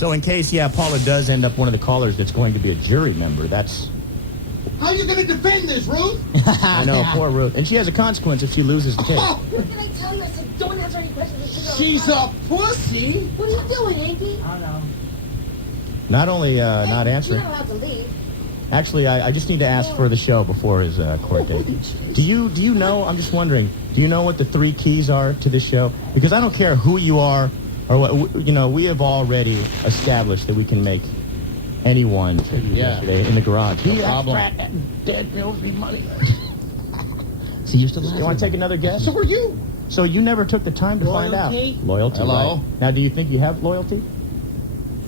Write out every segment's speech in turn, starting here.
So in case, Paula does end up one of the callers that's going to be a jury member, that's... How are you going to defend this, Ruth? I know, poor Ruth. And she has a consequence if she loses the case. What can I tell you? I said, don't answer any questions. She's a pussy. What are you doing, Hanky? I don't know. Not only not answering. You're not allowed to leave. Actually, I just need to ask for the show before his court date. Do you know, I'm just wondering, do you know what the 3 keys are to this show? Because I don't care who you are or what, we have already established that we can make anyone yesterday in the garage. No problem. That dead owes me money. See, you're still You want to take another guess? So are you. So you never took the time to find out. Loyalty. Hello? Right. Now, do you think you have loyalty?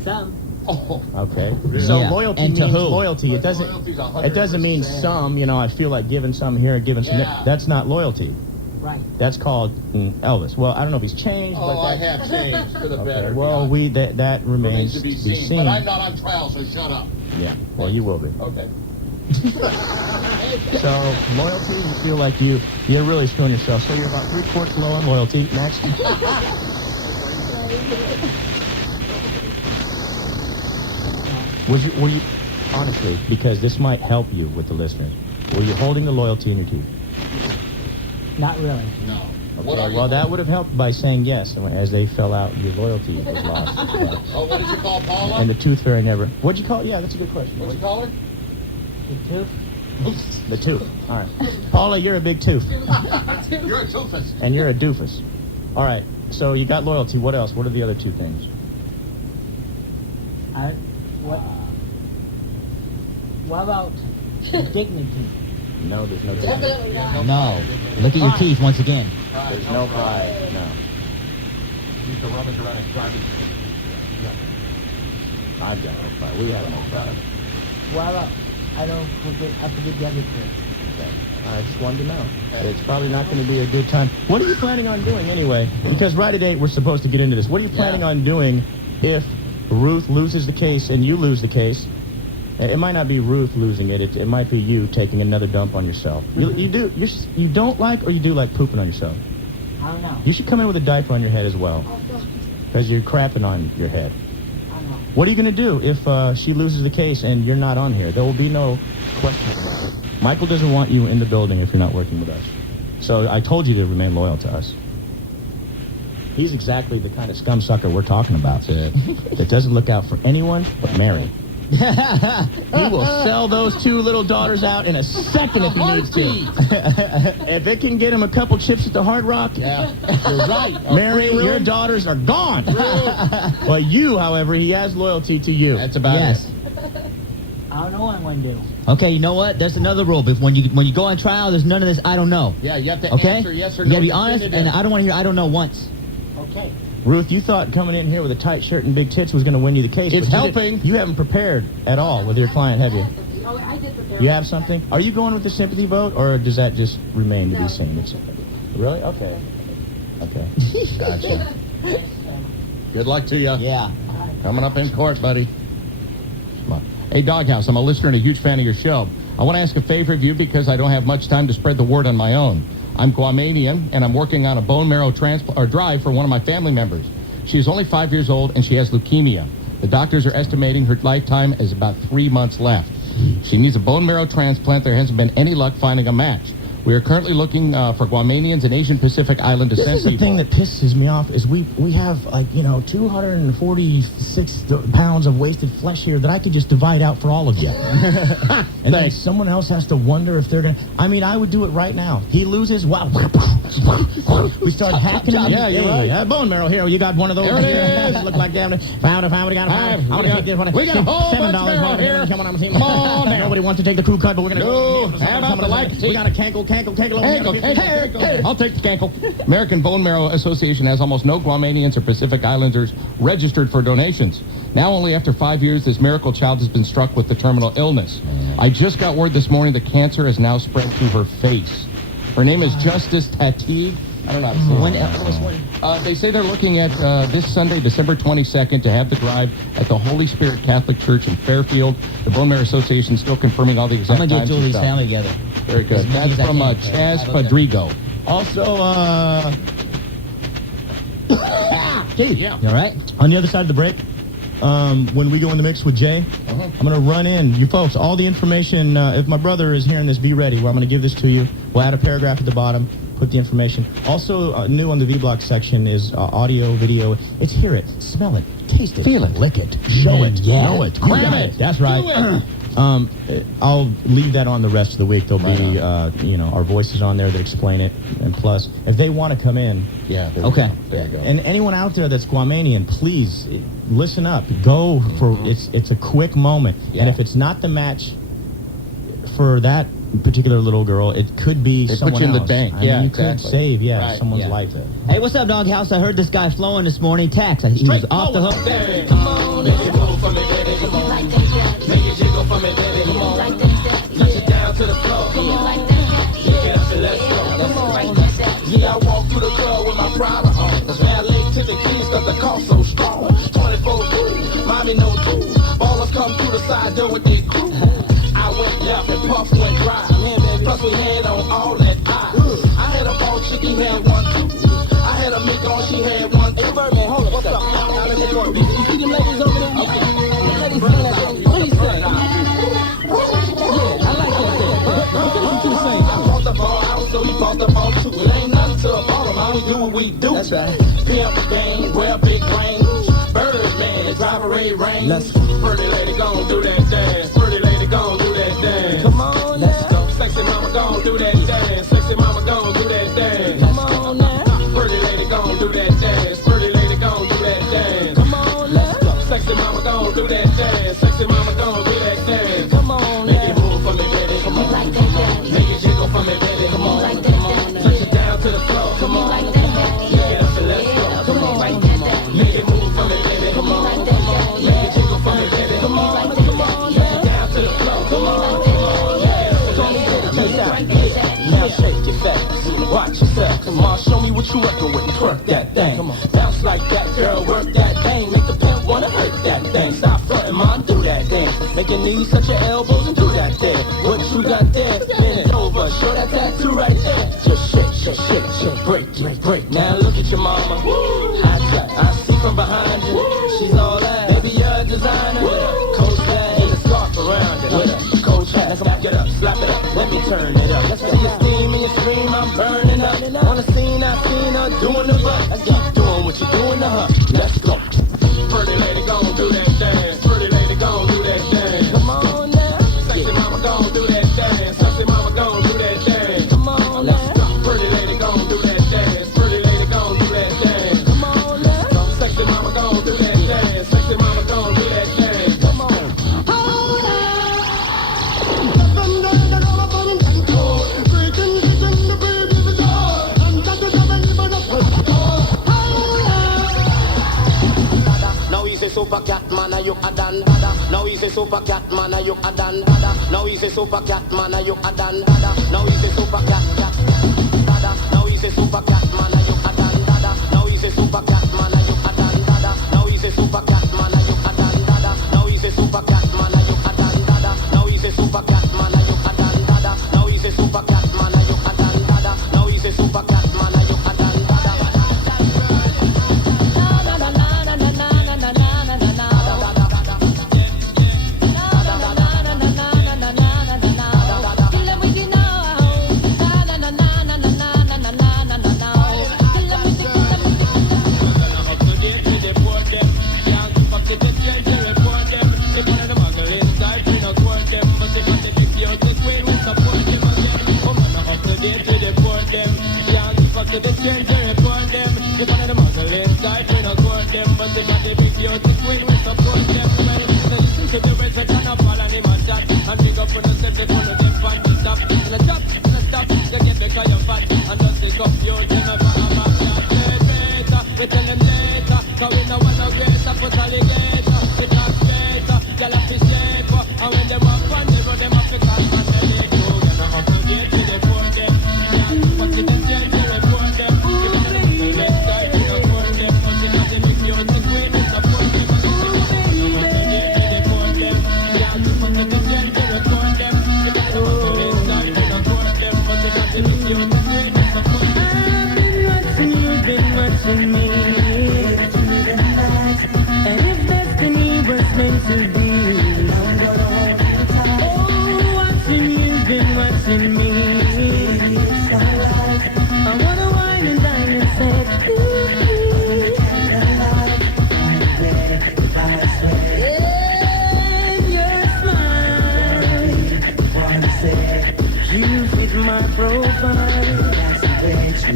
Some. Oh. Okay. So loyalty and to means who? loyalty. It doesn't mean some, I feel like giving some here and giving some there. That's not loyalty. Right. That's called Elvis. Well, I don't know if he's changed. Oh, but I have changed for the better. Well, that remains to be seen. But I'm not on trial, so shut up. Yeah. Well, you will be. Okay. So loyalty, you feel like you're really screwing yourself. So you're about 3/4 low on loyalty. Next. Were you honestly, because this might help you with the listeners, were you holding the loyalty in your teeth? Not really. No. Okay, well, that would have helped by saying yes. And as they fell out, your loyalty was lost. Oh, what did you call Paula? And the tooth fairy never... What'd you call it? Yeah, that's a good question. What'd you call her? The tooth? The tooth. All right. Paula, you're a big tooth. You're a doofus. And you're a doofus. All right. So you got loyalty. What else? What are the other 2 things? What about dignity? No, there's no dignity. Definitely not. No. Look at your teeth once again. There's no pride. No. Keep the rubbish around his garbage. I've got no pride. We have no pride. What about, I forget the other 2. I just wanted to know. It's probably not going to be a good time. What are you planning on doing anyway? Because right at 8, we're supposed to get into this. What are you planning on doing if Ruth loses the case and you lose the case? It might not be Ruth losing it. It might be you taking another dump on yourself. You don't like, or you do like pooping on yourself? I don't know. You should come in with a diaper on your head as well. Because you're crapping on your head. I don't know. What are you going to do if she loses the case and you're not on here? There will be no question about it. Michael doesn't want you in the building if you're not working with us. So I told you to remain loyal to us. He's exactly the kind of scum sucker we're talking about that doesn't look out for anyone but Mary. He will sell those 2 little daughters out in a second if he needs to. If it can get him a couple chips at the Hard Rock, You're right. Mary, your daughters are gone. But you, however, he has loyalty to you. That's about it. I don't know what I'm going to do. Okay, you know what? There's another rule. When you go on trial, there's none of this I don't know. Yeah, you have to Okay? answer yes or You no. gotta be honest, and I don't want to hear I don't know once. Okay. Ruth, you thought coming in here with a tight shirt and big tits was going to win you the case. It's but helping. You haven't prepared at all with your client, have you? Oh, I did prepare. You have something? Are you going with the sympathy vote, or does that just remain to be seen? Really? Okay. Okay. Gotcha. Good luck to you. Yeah. Coming up in court, buddy. Come on. Hey, Doghouse, I'm a listener and a huge fan of your show. I want to ask a favor of you because I don't have much time to spread the word on my own. I'm Guamanian, and I'm working on a bone marrow drive for one of my family members. She is only 5 years old, and she has leukemia. The doctors are estimating her lifetime is about 3 months left. She needs a bone marrow transplant. There hasn't been any luck finding a match. We are currently looking for Guamanians and Asian Pacific Island descent This is the people. thing that pisses me off is we have 246 pounds of wasted flesh here that I could just divide out for all of you. And then someone else has to wonder if they're going to... I mean, I would do it right now. He loses, wow. We start hacking him. Yeah, you're right. Bone marrow here. You got one of those. There it is. Look like damn. Found it. We got We got a whole bunch of marrow here. Come on, Come on now. Nobody wants to take the crew cut, but we're going to... No, how about the like? We got a cankle. I'll take the cankle. American Bone Marrow Association has almost no Guamanians or Pacific Islanders registered for donations. Now, only after 5 years, this miracle child has been struck with the terminal illness. I just got word this morning that cancer has now spread to her face. Her name is Justice Tati. I don't know how to say it. They say they're looking at this Sunday, December 22nd, to have the drive at the Holy Spirit Catholic Church in Fairfield. The Bone Marrow Association is still confirming all the exact I'm going to times. get Julie's family together. Very good. That's from Chaz Padrigo. Also, Keith, you all right? on the other side of the break, when we go in the mix with Jay, I'm going to run in. You folks, all the information, if my brother is hearing this, be ready. Well, I'm going to give this to you. We'll add a paragraph at the bottom, put the information. Also, new on the V-Block section is audio, video. It's hear it, smell it, taste it, feel it, lick it, show it, know it, cram it. That's right. I'll leave that on the rest of the week. There'll be, our voices on there that explain it. And plus, if they want to come in. Yeah. Okay. There you go. And anyone out there that's Guamanian, please listen up. Go for it's a quick moment. Yeah. And if it's not the match for that particular little girl, it could be They someone put you in the else. bank. I mean, Yeah, you exactly. could save someone's Yeah. life. Hey, what's up, Doghouse? I heard this guy flowing this morning. Tax. He was off the hook. Come on, make it move for me, baby. Come on, make it jiggle for me, baby. Come on, touch it down to the floor. Come on, get up and let's go. Yeah, I walk through the club with my private on. Valet to the keys 'cause the car's so strong. 24 food, mommy no tools. Ballers come through the side door with their crew. I went left and Puff went right. Plus we had on all that ice. I had a ball chick, he had one too. I had a mick on, she had one too. Hey, Birdman, hold up, what's up? Now let me go. You see them ladies over there? Okay. Ladies doing that thing. What do you say? Yeah, I like that thing. What you say? I bought the ball out, so he bought the ball too. It ain't nothing to a ball, man. We do what we do. That's right. Pimp game, wear big rings. Birdman, drive a red range. Let's go. Pretty lady gon' do that dance. Pretty lady gon' do that dance. Come on, let's go. Sexy mama gon' do that dance. Sexy mama gon' do that dance. Come on now. Pretty lady gon' do that dance. Pretty lady gon' do that dance. Come on, let's go. Sexy mama gon' do that dance. Sexy mama gon' do that dance. Come on, make it move for me, baby. Come on, like that, daddy. Make it jiggle for me, baby. Come on, like that, daddy. Touch it down to the floor. Come on, like that, daddy. Get up and let's go. Come on, like that, daddy. Make it move for me, baby. Come on, like that, daddy. Make it jiggle for me, baby. Come on, like that, daddy. Touch it down to the floor. Come on, like that, now shake your fat, watch yourself. Come on, show me what you working with. Twerk that thing. Come on, bounce like that, girl. Work that thing. Make the pimp wanna hurt that thing. Stop frontin', man, do that thing. Make your knees touch your elbows and do that thing. What you got there? Bend it over. Show that tattoo right there. Just shake, shake, shake, shake. Break, break, break. Now look at your mama. High track. I see from behind you. She's all that. Baby, you're a designer. Coach that. And a scarf around it. Coach hat. Let's back it up. Slap it up. Let me turn it up. Let's see you steam and you scream. I'm burning up. On the scene, I seen her doing the butt. Let's keep doing what you're doing to her. Let's go. Pretty lady gon' do that dance. Pretty lady gon' do that dance. Come on now. Sexy mama gon' do that dance. Sexy mama gon' do that dance. Come on now. Pretty lady gon' do that dance. Pretty lady gon' do that dance. Come on now. Sexy mama gon' do that dance. Sexy mama gon' do that dance. Come on. Super cat man, you a dan. Now he's a super cat man, you a dan. Now he's a super cat man, you a dan. Now he's a super cat. Now he's a super cat man, you a dan. Now he's a super cat man, you a dan. Now he's a super cat man, you a dan. Now he's a super cat man, you a dan. Now he's a super cat man, you a dan. Now he's a super cat man, you a dan. Now he's a super cat man, you a dan.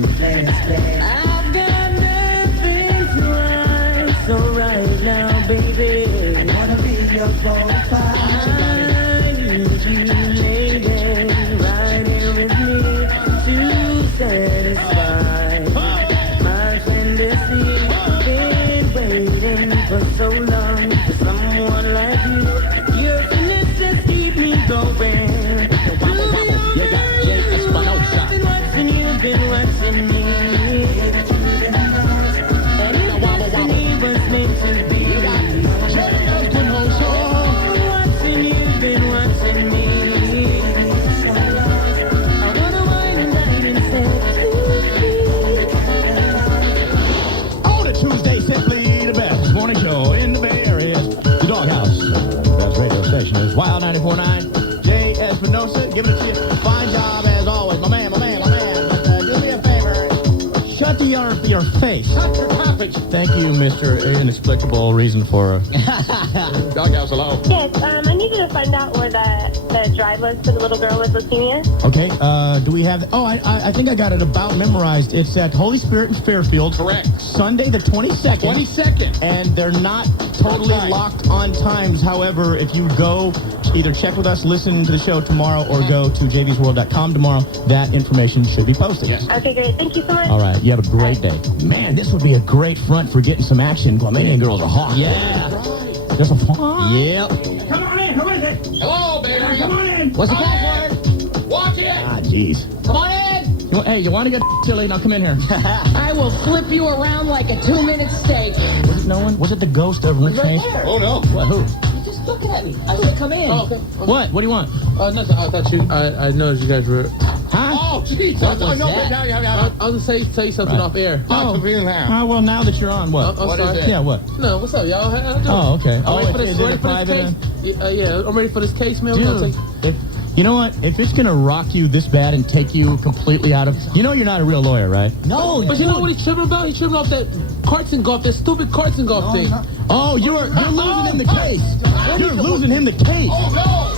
I've got nothing to hide, so right now, baby, wanna be your profile. I need you, lady, right here with me to satisfy my fantasy. Been waiting for so long for someone like you. Your finesse just keep me going. You've been watching me, and you wanna see what's meant to be. Watching, you've been watching me. I wanna wine and dine and set On a Tuesday, simply the best morning show in the Bay Area. The Doghouse. That's radio station is Wild 94.9. Jay Espinosa, giving it to you. Fine job as always, my man. Do me a favor. Shut your face. Shut your topic. Thank you, Mr. Inexplicable Reason for Doghouse, hello. Yes, I needed to find out where the drive was for the little girl with leukemia. Okay, do we have... Oh, I think I got it about memorized. It's at Holy Spirit in Fairfield. Correct. Sunday the 22nd. 22nd. And they're not totally That's right. locked on times. However, if you go, either check with us, listen to the show tomorrow, or go to jvsworld.com tomorrow, that information should be posted. Yes. Okay, great. Thank you so much. All right, you have a great day. Man, this would be a great front for getting some action. Guamanian girls are hot. Yeah. There's a fun. Yep. Come on in. Who is it? Hello, baby. Come on in. What's the call for it? Walk in. Ah, jeez. Come on in. Hey, you want to get chili? Now come in here. I will flip you around like a 2-minute steak. Was it no one? Was it the ghost of Rich Right Hank? there. Oh, no. What, who? You're just looking at me. I said, come in. Oh, okay. What? What do you want? Nothing. I thought I noticed you guys were. Huh? Oh, jeez. What was No, that? I was gonna say something Right. off air. Oh, Well, now that you're on, what? I'm What sorry. is it? Yeah, what? No, what's up, y'all? How y'all doing? Oh, okay. I'm ready for is this, it ready a for private? this case. Yeah, I'm ready for this case, man. We're gonna Dude, take. you know what? If it's gonna rock you this bad and take you completely out of... You know you're not a real lawyer, right? No, But you know what he's tripping about? He's tripping off that carts and golf, that stupid carts and golf thing. Oh, you're losing him the case. You're losing him the case. Oh,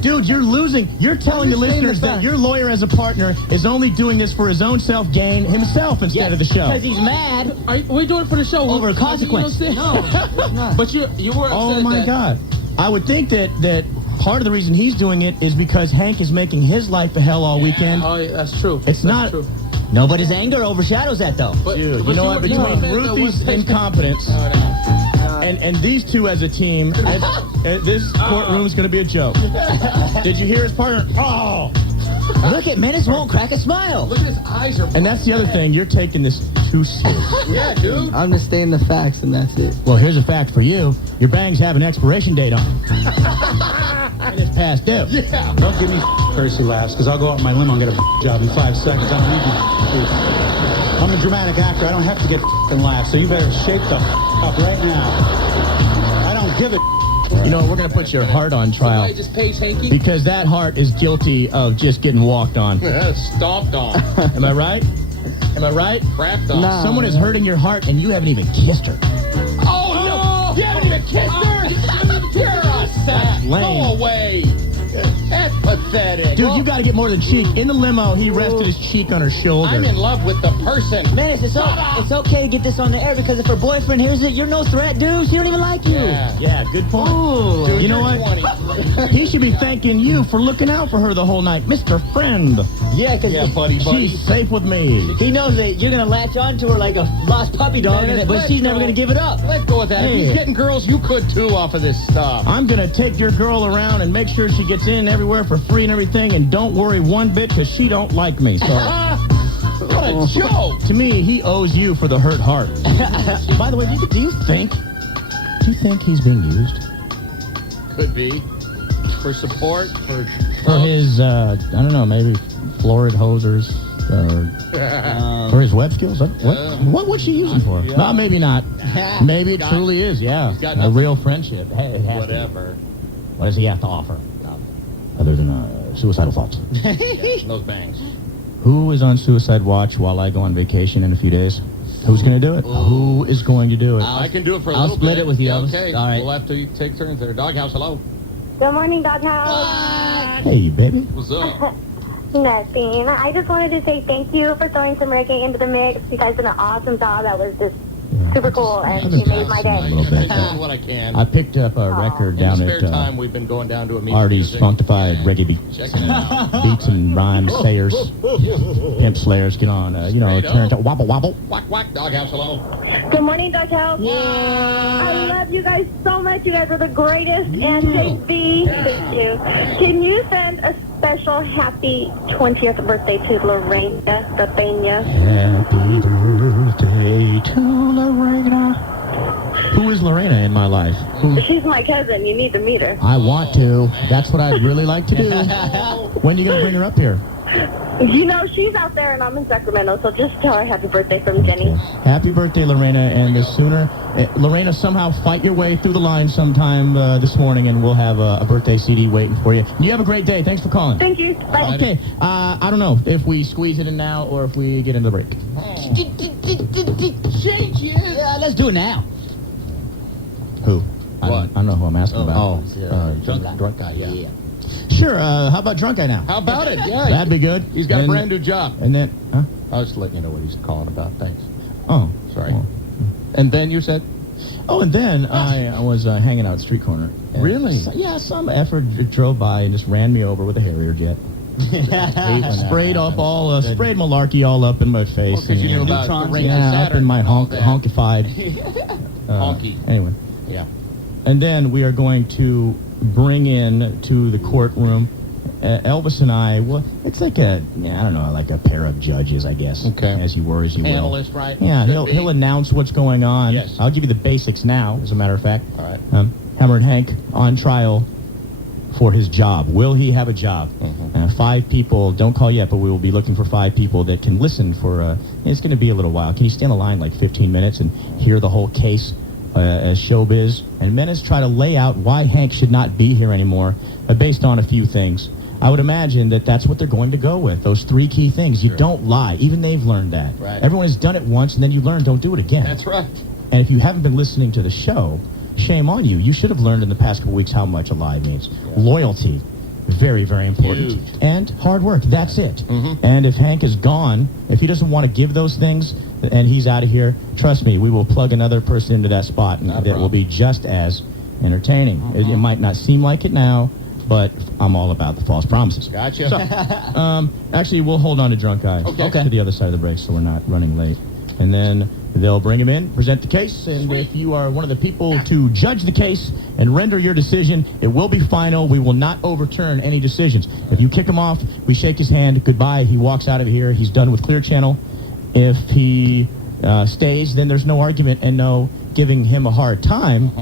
Dude, you're losing. You're telling the I'm just saying listeners the that fact. your lawyer as a partner is only doing this for his own self-gain himself instead of the show. because he's mad. We're doing it for the show. Over a consequence. You know what I'm saying? No, But you were upset Oh, my that- God. I would think that part of the reason he's doing it is because Hank is making his life a hell all weekend. Oh, yeah, that's true. It's That's not... True. no, but his anger overshadows that, though. But, Dude, but you know what? were Between upset that Ruthie's one- incompetence and these two as a team, this courtroom's going to be a joke. Did you hear his partner? Oh! Look at Menace won't crack a smile. Look at his eyes are... And that's the other thing. You're taking this too serious. Yeah, dude. I'm just stating the facts, and that's it. Well, here's a fact for you. Your bangs have an expiration date on them. And it's past due. Yeah. Don't give me courtesy laughs, because I'll go out in my limo and get a job in 5 seconds. I don't need you. I'm a dramatic actor. I don't have to get laughs, so you better shape the up right now. I don't give a You know, we're going to put your heart on trial Somebody just page Hanky. because that heart is guilty of just getting walked on. Stomped on. Am I right? Am I right? Crapped on. Nah. Someone is hurting your heart and you haven't even kissed her. Oh, no. You haven't even kissed her? You're a sack. lame. Go away. That's pathetic. Dude, you got to get more than cheek. In the limo, he rested his cheek on her shoulder. I'm in love with the person. Menace, it's okay to get this on the air because if her boyfriend hears it, you're no threat, dude. She don't even like you. Yeah, good point. Ooh. Dude, You know you're what? 20. He should be thanking you for looking out for her the whole night. Mr. Friend. Yeah, because buddy. She's safe with me. he knows that you're going to latch on to her like a lost puppy dog, Man, but let's she's never go. going to give it up. Let's go with that. If he's Hey. getting girls, you could too off of this stuff. I'm going to take your girl around and make sure she gets in everywhere for free and everything, and don't worry one bit because she don't like me. So, What a joke. to me, he owes you for the hurt heart. By the way, do you think he's being used Could be. For support, for... for his, I don't know, maybe florid hosers or for his web skills? What would she use him for? No, maybe not. Maybe it truly is, yeah. got A nothing. real friendship. Hey, it has to be. Whatever. What does he have to offer? Other than suicidal thoughts. Those bangs. Who is on suicide watch while I go on vacation in a few days? Who's going to do it? Who is going to do it? I can do it for a I'll little split bit. it with you, Yeah, Elvis. okay. All right. We'll have to take turns there. Doghouse, hello. Good morning, Doghouse. Hey, baby. What's up? Nothing. I just wanted to say thank you for throwing some reggae into the mix. You guys did an awesome job. That was just super cool, and you made my day. Doing what I can. I picked up a record In down spare at time, we've been going down to a Artie's Funkified Reggae Beats. Check it out. Beats and rhymes, sayers, pimp slayers. Get on, turn to wobble wobble. Whack, whack, Doghouse, hello. Good morning, Doghouse. I love you guys so much. You guys are the greatest. And JB, thank you. Can you send a special happy 20th birthday to Lorena the Peña? Happy birthday to Lorena. Who is Lorena in my life? She's my cousin. You need to meet her. I want to. That's what I'd really like to do. When are you going to bring her up here? You know, she's out there and I'm in Sacramento, so just tell her happy birthday from Jenny. Happy birthday, Lorena, and the sooner... Lorena, somehow fight your way through the line sometime this morning, and we'll have a birthday CD waiting for you. You have a great day. Thanks for calling. Thank you. Bye. Okay, I don't know if we squeeze it in now or if we get into the break. Yeah, let's do it now. Who? What? I don't know who I'm asking about. Drunk guy, yeah. Sure, how about Drunk Guy now? How about it? Yeah. That'd be good. He's got a And- brand new job. And then... Huh? I was just letting you know what he's calling about. Thanks. Oh. Sorry. Oh. And then you said? Oh, and then I was hanging out at street corner. And Really? Some effort drove by and just ran me over with a Harrier jet. Sprayed malarkey all up in my face. Because you knew and- about the Neutrons, ring of yeah, Saturn. up in my and all that. honkified. Honky. Anyway. Yeah. And then we are going to bring in to the courtroom Elvis and I. Well, it's like like a pair of judges, I guess. Okay. As you were, as you will. Analyst, right? Yeah, Should be. he'll announce what's going on. Yes. I'll give you the basics now, as a matter of fact. All right. Hammerin Hank on trial for his job. Will he have a job? 5 people, don't call yet, but we will be looking for 5 people that can listen for, it's going to be a little while. Can you stand in line like 15 minutes and hear the whole case as Showbiz? And Menace try to lay out why Hank should not be here anymore, based on a few things. I would imagine that that's what they're going to go with, those 3 key things. You don't lie. Even they've learned that. Right. Everyone has done it once, and then you learn, don't do it again. That's right. And if you haven't been listening to the show, shame on you. You should have learned in the past couple weeks how much a lie means. Loyalty, very, very important. Huge. And hard work, that's it. Mm-hmm. And if Hank is gone, if he doesn't want to give those things, and he's out of here, trust me, we will plug another person into that spot, and that will be just as entertaining. It might not seem like it now, but I'm all about the false promises. Gotcha. So, actually, we'll hold on to Drunk Guy Okay. to the other side of the break so we're not running late. And then they'll bring him in, present the case, and if you are one of the people to judge the case and render your decision, it will be final. We will not overturn any decisions. If you kick him off, we shake his hand, goodbye, he walks out of here, he's done with Clear Channel. If he stays, then there's no argument and no giving him a hard time,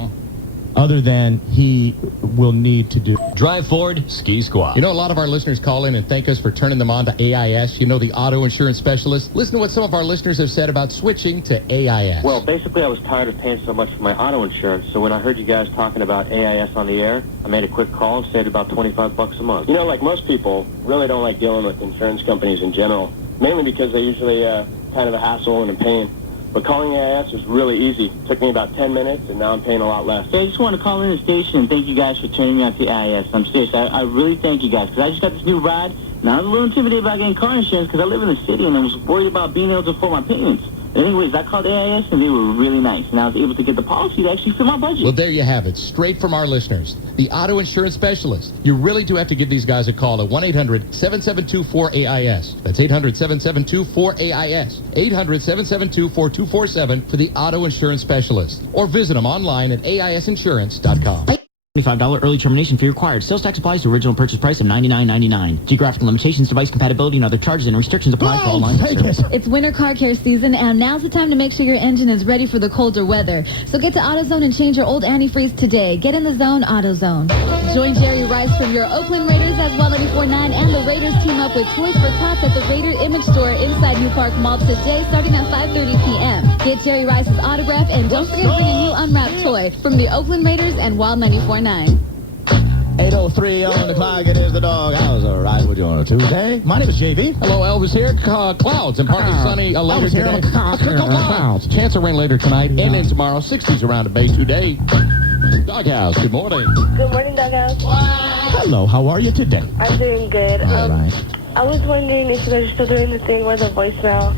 other than he will need to do. Drive Ford Ski Squad. You know, a lot of our listeners call in and thank us for turning them on to AIS. You know, the auto insurance specialist. Listen to what some of our listeners have said about switching to AIS. Well, basically, I was tired of paying so much for my auto insurance, so when I heard you guys talking about AIS on the air, I made a quick call and saved about $25 a month. You know, like most people, really don't like dealing with insurance companies in general, mainly because they're usually kind of a hassle and a pain. But calling AIS was really easy. It took me about 10 minutes, and now I'm paying a lot less. So I just want to call in the station and thank you guys for turning me on to AIS. I'm serious. I really thank you guys, because I just got this new ride, and I was a little intimidated about getting car insurance because I live in the city, and I was worried about being able to afford my payments. But anyways, I called AIS, and they were really nice, and I was able to get the policy to actually fit my budget. Well, there you have it. Straight from our listeners. The auto insurance specialist. You really do have to give these guys a call at 1-800-772-4AIS. That's 800-772-4AIS. 800-772-4247 for the auto insurance specialist. Or visit them online at AISinsurance.com. $25 early termination fee required. Sales tax applies to original purchase price of $99.99. Geographical limitations, device compatibility, and other charges and restrictions apply for all lines of service. It's winter car care season, and now's the time to make sure your engine is ready for the colder weather. So get to AutoZone and change your old antifreeze today. Get in the zone, AutoZone. Join Jerry Rice from your Oakland Raiders as well 94.9, and the Raiders team up with Toys for Tots at the Raider Image Store inside New Park Mall today, starting at 5:30 p.m. Get Jerry Rice's autograph, and don't forget to bring a new unwrapped toy from the Oakland Raiders and Wild 94.9. 8:03 on the clock. It is the dog. How's all right with you on a Tuesday? My name is JV. Hello, Elvis here. Clouds and partly sunny later Elvis here. today. Clouds. Chance of rain later tonight and in tomorrow. 60s around the bay today. Doghouse, good morning. Good morning, Doghouse. Hello, how are you today? I'm doing good. All right. I was wondering if you guys are still doing the thing with the voicemail.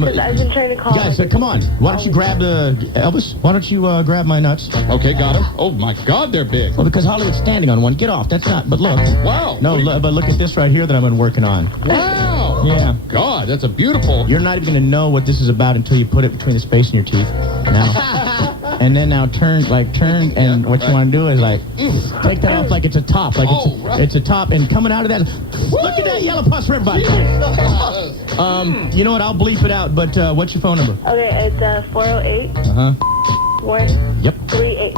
Because I've been trying to call. Guys, come on. Why don't you grab Elvis? Why don't you grab my nuts? Okay, got him. Oh, my God, they're big. Well, because Hollywood's standing on one. Get off. That's not. But look. Wow. No, but look at this right here that I've been working on. Wow. Yeah. God, that's a beautiful. You're not even going to know what this is about until you put it between the space in your teeth. Now. And then now turn, and what you want to do is, take that off like it's a top. Like it's a top, and coming out of that, look at that yellow pus for everybody. You know what? I'll bleep it out, but what's your phone number? Okay, it's 408 138.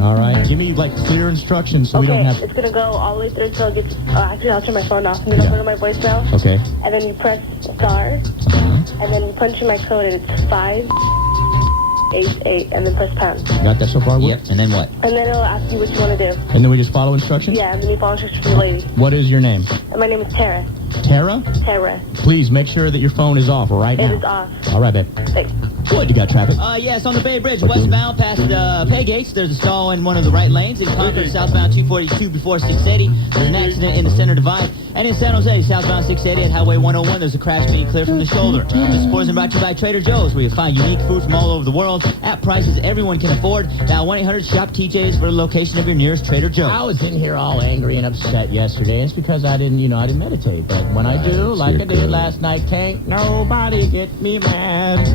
All right. Give me, clear instructions so we don't have... it's going to go all the way through until it gets... actually, I'll turn my phone off and then I'll go to my voicemail. Okay. And then you press star, and then you punch in my code, and it's 588, and then press pound. Got that so far? Yep, and then what? And then it'll ask you what you want to do. And then we just follow instructions? Yeah, and then you follow instructions from the lady. What is your name? And my name is Tara. Tara? Tara. Please make sure that your phone is off right now. It is off. All right, babe. Thanks. Good, you got traffic. Yes, on the Bay Bridge, westbound past Pay Gates. There's a stall in one of the right lanes. In Concord, southbound 242 before 680. There's an accident in the center divide. And in San Jose, southbound 680 at Highway 101, there's a crash being cleared from the shoulder. This sports brought to you by Trader Joe's, where you find unique food from all over the world at prices everyone can afford. Now 1-800-SHOP-TJ's for the location of your nearest Trader Joe's. I was in here all angry and upset yesterday. It's because I didn't meditate. But when I do, like I did last night, can't nobody get me mad.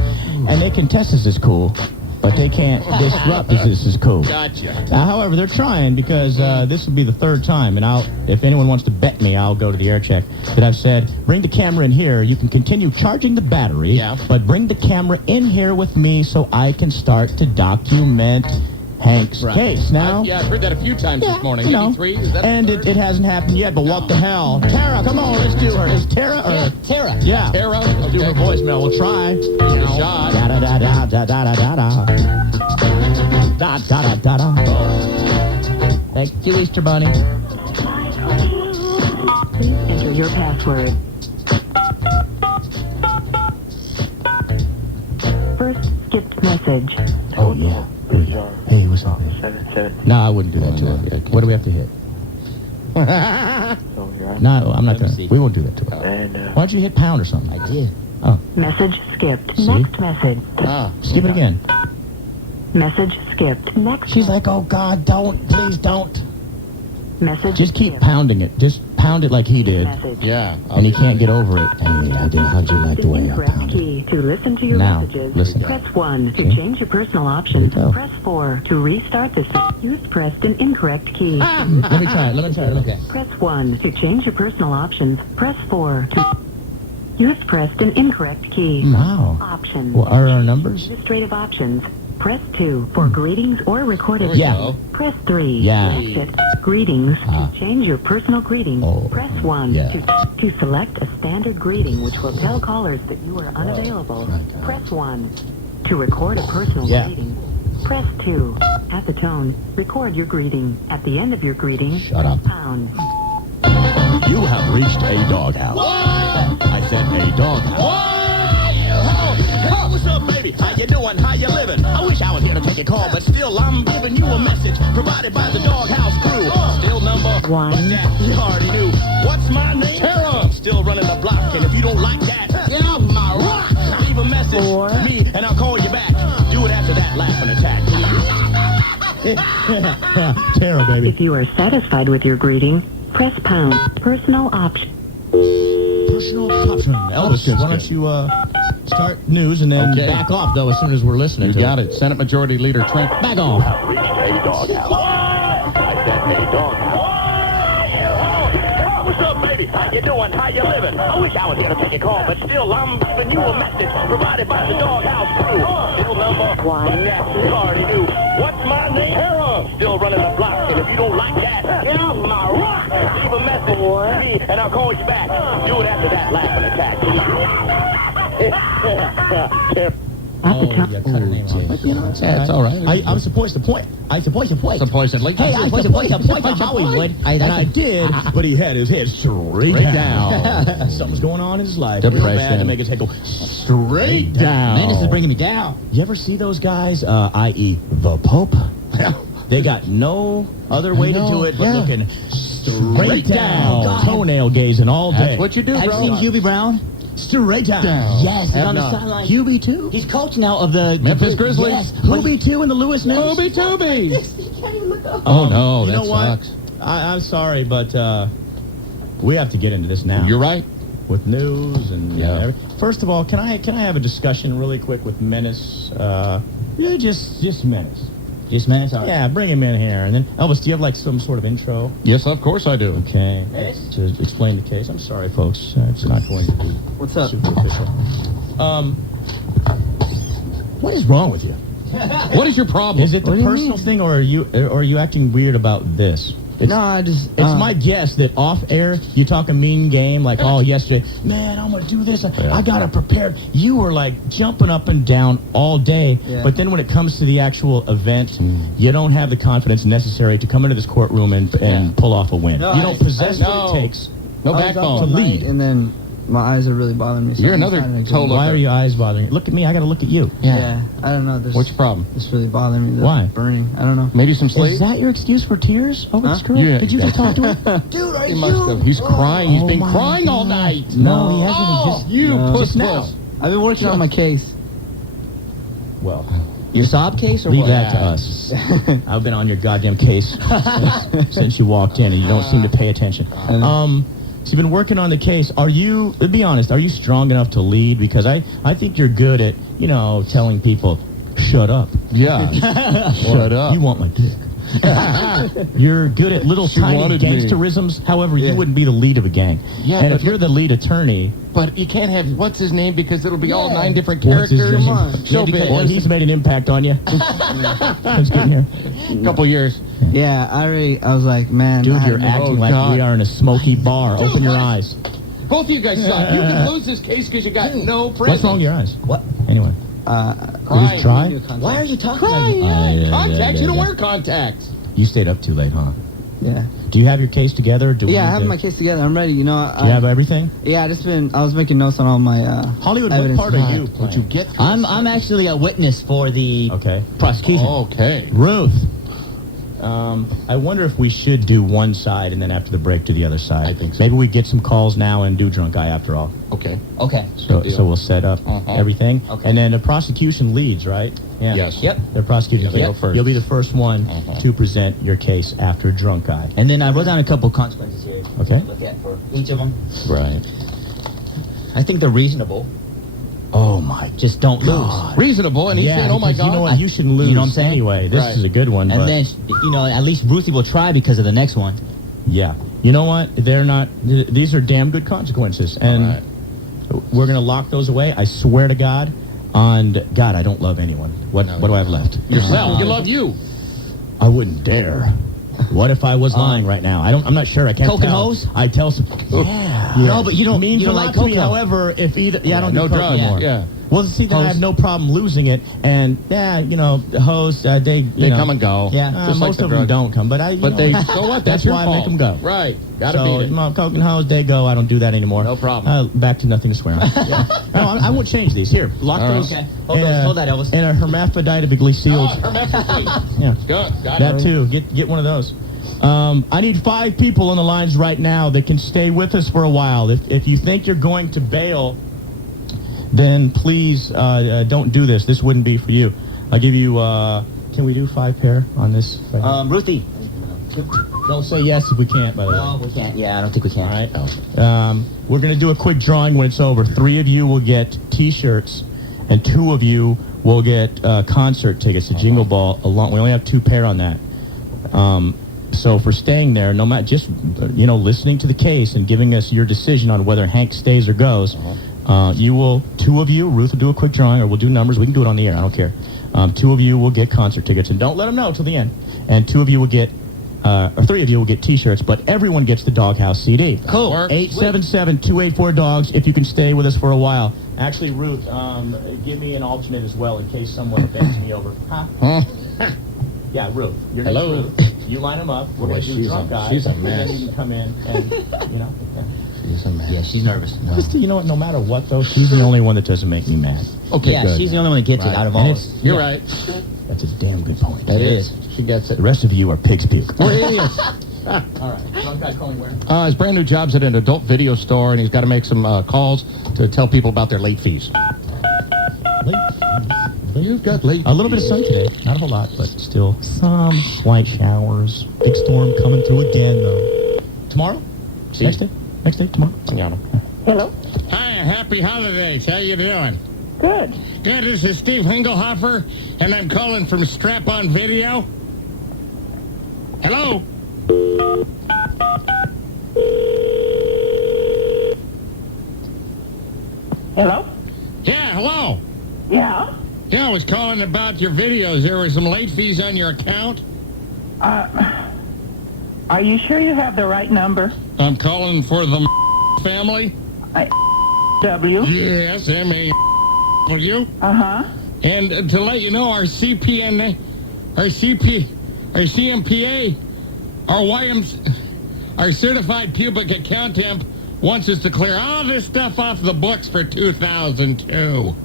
And they can test this is cool, but they can't disrupt this is cool. Gotcha. However, they're trying because this will be the third time, and if anyone wants to bet me, I'll go to the air check that I've said, bring the camera in here. You can continue charging the battery, but bring the camera in here with me so I can start to document Hank's case. Now, I've heard that a few times this morning. Three? Is that and it hasn't happened yet, but what the hell? Tara, come on, let's do her. Is Tara or... Tara. Yeah. Tara? I'll do her voicemail. We'll try. Shot. Da-da-da-da-da-da-da-da. Da-da-da-da-da. Thank you, Easter Bunny. Please enter your password. First skipped message. Oh, yeah. Hey, what's up? No, I wouldn't do that to her. What do we have to hit? No, I'm not going to. We won't do that to her. Why don't you hit pound or something? I did. Oh. Message skipped. See? Next message. Skip it again. Message skipped. Next. She's like, oh, God, don't. Please don't. Message Just keep pounding it. Just pound it like he did. Yeah. And he can't get over it. Hey, how'd you like the way I pounded it? To listen to your messages, listen. press 1. To change your personal options, press 4. To restart this, you've pressed an incorrect key. Let me try it. Okay. Press 1. To change your personal options, press 4. You've pressed an incorrect key. Wow. Options. What are our numbers? Administrative options. Press 2 for greetings or recorded. Yeah. Press 3. Yeah. Exit. Greetings. To change your personal greeting, press 1. Yeah. To select a standard greeting which will tell callers that you are unavailable, press 1. To record a personal greeting, press 2. At the tone, record your greeting. At the end of your greeting, shut up. Pound. You have reached a doghouse. I said a doghouse. Hey, what's up, baby? How you doing? How you living? I wish I was here to take your call, but still, I'm giving you a message provided by the Doghouse crew. Still number 1. You already knew. What's my name? Tara. Still running the block, and if you don't like that, get off my rock. Leave a message to me, and I'll call you back. Do it after that laughing attack. Tara, baby. If you are satisfied with your greeting, press pound. Personal option. Personal option. Elvis, why don't you start news and then back off, though, as soon as we're listening to it. You got it. Senate Majority Leader Trent. Back off. Reached a doghouse. I said a doghouse. What's up, baby? How you doing? How you living? I wish I was here to take your call, but still, I'm giving you a message provided by the Doghouse crew. Still number 1. You already knew. What's my name? Tara. Still running the block, and if you don't like that, get off my rock. Leave a message to me, and I'll call you back. Do it after that laughing attack. At the top. That's all right. I'm supposed to point. Hey, I'm supposed to point to Hollywood, and I did, but he had his head straight down. Something's going on in his life. Depression. Real bad to make his head go straight down. Menace is bringing me down. You ever see those guys, i.e. the Pope? They got no other way to do it but looking Straight down. Toenail gazing all day. That's what you do, Have you bro. seen Hubie Brown? Straight down. Yes, he's Have on the not. sideline. Hubie too? He's coach now of the Memphis Grizzlies. Yes, Hubie too in the Lewis News? Hubie Tubie. You can't even look up. Oh, no, you that know what? sucks. I'm sorry, but we have to get into this now. You're right. With news and Yeah. everything. First of all, can I have a discussion really quick with Menace? Yeah, just Menace. Just Menace? All right. Yeah, bring him in here. And then, Elvis, do you have like some sort of intro? Yes, of course I do. Okay. To explain the case. I'm sorry, folks. It's not going to be What's up? superficial. What is wrong with you? What is your problem? Is it the personal thing, or are you acting weird about this? No, I just... It's my guess that off air, you talk a mean game like, oh, yesterday, man, I'm going to do this. I got to prepare. You were like jumping up and down all day. Yeah. But then when it comes to the actual event, you don't have the confidence necessary to come into this courtroom and pull off a win. No, You don't possess what it takes No I was up backbone. all to lead. night, and then my eyes are really bothering me. So You're I'm another trying to toe go- Why are your eyes bothering you? Look at me. I got to look at you. Yeah, I don't know. What's your problem? It's really bothering me. The Why? Burning. I don't know. Maybe some sleep? Is that your excuse for tears over Huh? this girl? Yeah, Did you just talk to her? Dude, are He you? must have. He's crying. He's Oh been my crying all God. night. No, he hasn't. Oh, He just, you No. puss just now. puss. I've been working on my case. Well, Your sob case or leave what? that to us. I've been on your goddamn case since you walked in, and you don't seem to pay attention. So you've been working on the case. Are you, to be honest, are you strong enough to lead? Because I think you're good at, telling people, shut up. Yeah. Shut up. You want my dick. You're good at little She tiny wanted me. gangsterisms. However, you Yeah. wouldn't be the lead of a gang. Yeah, and but if you're the lead attorney, But you can't have, what's his name? Because it'll be all 9 different what's his characters. name? Showbiz. Well, he's made an impact on you. Since getting here. Couple years. Yeah, I was like, man. Dude, I you're had no- acting Oh, like God. we are in a smoky bar. Open your eyes. Both of you guys suck. You can lose this case because you got no presence. What's wrong with your eyes? What? Anyway. Crying. Is it dry? Why are you talking Crying. like Yeah. yeah, Contacts. You don't yeah. wear contacts. You stayed up too late, huh? Yeah. Do you have your case together? Do we Yeah, I need have to- my case together. I'm ready. You know, Do you have everything? yeah, I was making notes on all my Hollywood, what evidence. part are you Would playing? you get this? I'm actually a witness for the Okay. prosecution. Okay. Ruth, I wonder if we should do one side and then after the break do the other side. I think so. Maybe we get some calls now and do Drunk Guy after all. Okay. Okay. So we'll set up everything. Okay. And then the prosecution leads, right? Yeah. Yes. Yep. The prosecution they go leads. first. You'll be the first one to present your case after Drunk Guy. And then I wrote down a couple consequences here. Okay. to Look at for each of them. Right. I think they're reasonable. Oh my Just don't God. Reasonable, and he's saying, "Oh my because God." you know what? You shouldn't lose. You know what I'm saying? Anyway, this Right. is a good one. And but then, at least Ruthie will try because of the next one. yeah. You know what? They're not. These are damn good consequences, and Right. we're gonna lock those away. I swear to God. On God, I don't love anyone. What do I have left? Yourself. You love you. I wouldn't dare. What if I was lying right now? I'm not sure. I can't Coke and tell. hose? I tell some. Yeah. No, but you don't- means you don't a lot like to me. cocoa. However, if either I don't no do coke drugs. anymore. Yeah. Well, see, then I have no problem losing it. And the hosts They come and go. Yeah. Just like most the of them drugs. don't come, but They. So what? That's your why fault. I make them go. Right. Gotta So, beat it. Coke and hose, they go. I don't do that anymore. No problem. Back to nothing to swear on. No, I won't change these. Here, lock All right. those. Okay. Hold that, Elvis. And a hermaphroditically sealed. Hermaphrodite. Yeah. Good. Got That it. too. Get one of those. I need 5 people on the lines right now that can stay with us for a while. If you think you're going to bail, then please don't do this. This wouldn't be for you. I'll give you. Can we do 5 pair on this? Ruthie. Don't say yes if we can't. By the way. No, we can't. Yeah, I don't think we can. All right. We're going to do a quick drawing when it's over. 3 of you will get T-shirts, and 2 of you will get concert tickets to Jingle Ball. We only have 2 pair on that. So for staying there, no matter just listening to the case and giving us your decision on whether Hank stays or goes, you will 2 of you. Ruth will do a quick drawing, or we'll do numbers. We can do it on the air. I don't care. 2 of you will get concert tickets, and don't let them know till the end. And 2 of you will get. Or 3 of you will get T-shirts, but everyone gets the Doghouse CD. Cool. 877-284-DOGS if you can stay with us for a while. Actually, Ruth, give me an alternate as well in case someone bends me over. Huh? Yeah, Ruth. You're Hello. Ruth. You line them up. We're Boy, going to do she's Drunk Guy. she's a And mess. then you can come in and, yeah. She's a man. Yeah, she's nervous. Listen, you know what? No matter what, though, she's the only one that doesn't make me mad. Okay, Yeah, good. she's the only one that gets it out of all And of us. You're right. That's a damn good point. It is. She gets it. The rest of you are pig's puke. We're idiots. All right. Drunk Guy calling where? His brand new job's at an adult video store, and he's got to make some calls to tell people about their late fees. You've got late. A little bit of sun today. Not a whole lot, but still some light showers. Big storm coming through again, though. Tomorrow? See? Next day, tomorrow. Yeah. Hello? Hi, happy holidays. How you doing? Good. Good, this is Steve Hinglehoffer, and I'm calling from Strap-On Video. Hello? Hello? Yeah, hello? Yeah? Yeah, I was calling about your videos. There were some late fees on your account. Are you sure you have the right number? I'm calling for the family. W? Yes, M-A-W. Uh-huh. And to let you know, our CMPA, our certified pubic accountant wants us to clear all this stuff off the books for 2002.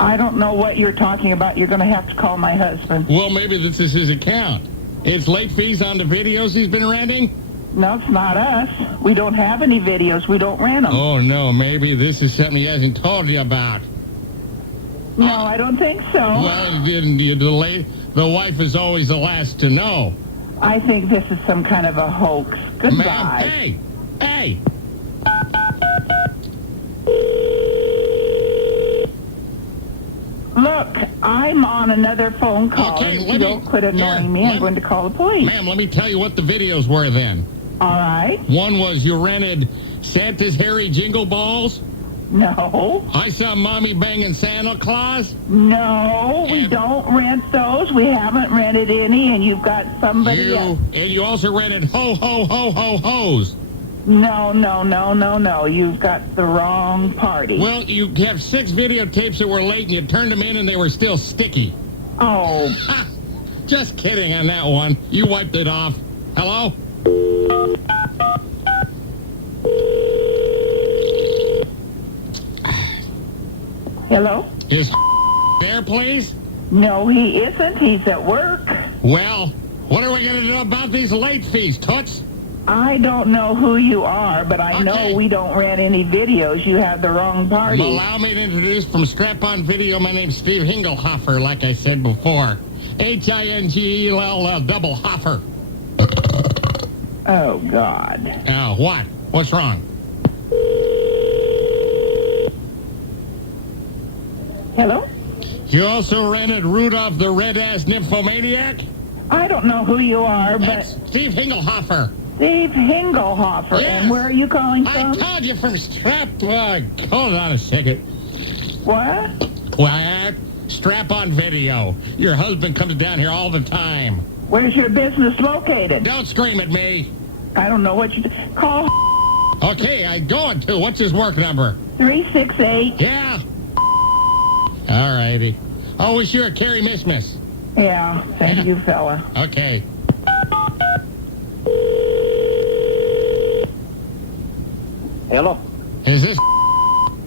I don't know what you're talking about. You're going to have to call my husband. Well, maybe this is his account. It's late fees on the videos he's been renting? No, it's not us. We don't have any videos. We don't rent them. Oh, no, maybe this is something he hasn't told you about. No, I don't think so. Well, the wife is always the last to know. I think this is some kind of a hoax. Goodbye. Ma'am, hey! Look, I'm on another phone call. Okay, and if you don't quit annoying me, I'm going to call the police. Ma'am, let me tell you what the videos were then. All right. One was you rented Santa's hairy jingle balls. No. I saw Mommy banging Santa Claus. No, we don't rent those. We haven't rented any, and you've got somebody else. And you also rented ho, ho, ho, ho, ho's. No. You've got the wrong party. Well, you have 6 videotapes that were late, and you turned them in, and they were still sticky. Oh. Ha! Just kidding on that one. You wiped it off. Hello? Hello? Is there, please? No, he isn't. He's at work. Well, what are we going to do about these late fees, Toots? I don't know who you are, but I know we don't rent any videos. You have the wrong party. Allow me to introduce from Strap-On Video, my name's Steve Hinglehoffer, like I said before. Hingell double Hoffer. Oh, God. Oh, what? What's wrong? Hello? You also rented Rudolph the Red-Ass Nymphomaniac? I don't know who you are, but... Steve Hinglehoffer. Steve Hinglehoffer. Yes. And where are you calling from? I told you from hold on a second. What? What? Strap-On Video. Your husband comes down here all the time. Where's your business located? Don't scream at me. I don't know what you... Call... Okay, I'm going to. What's his work number? 368. Yeah. All righty. Oh, wish you a Carrie Miss. Yeah, thank you, fella. Okay. Hello? Is this...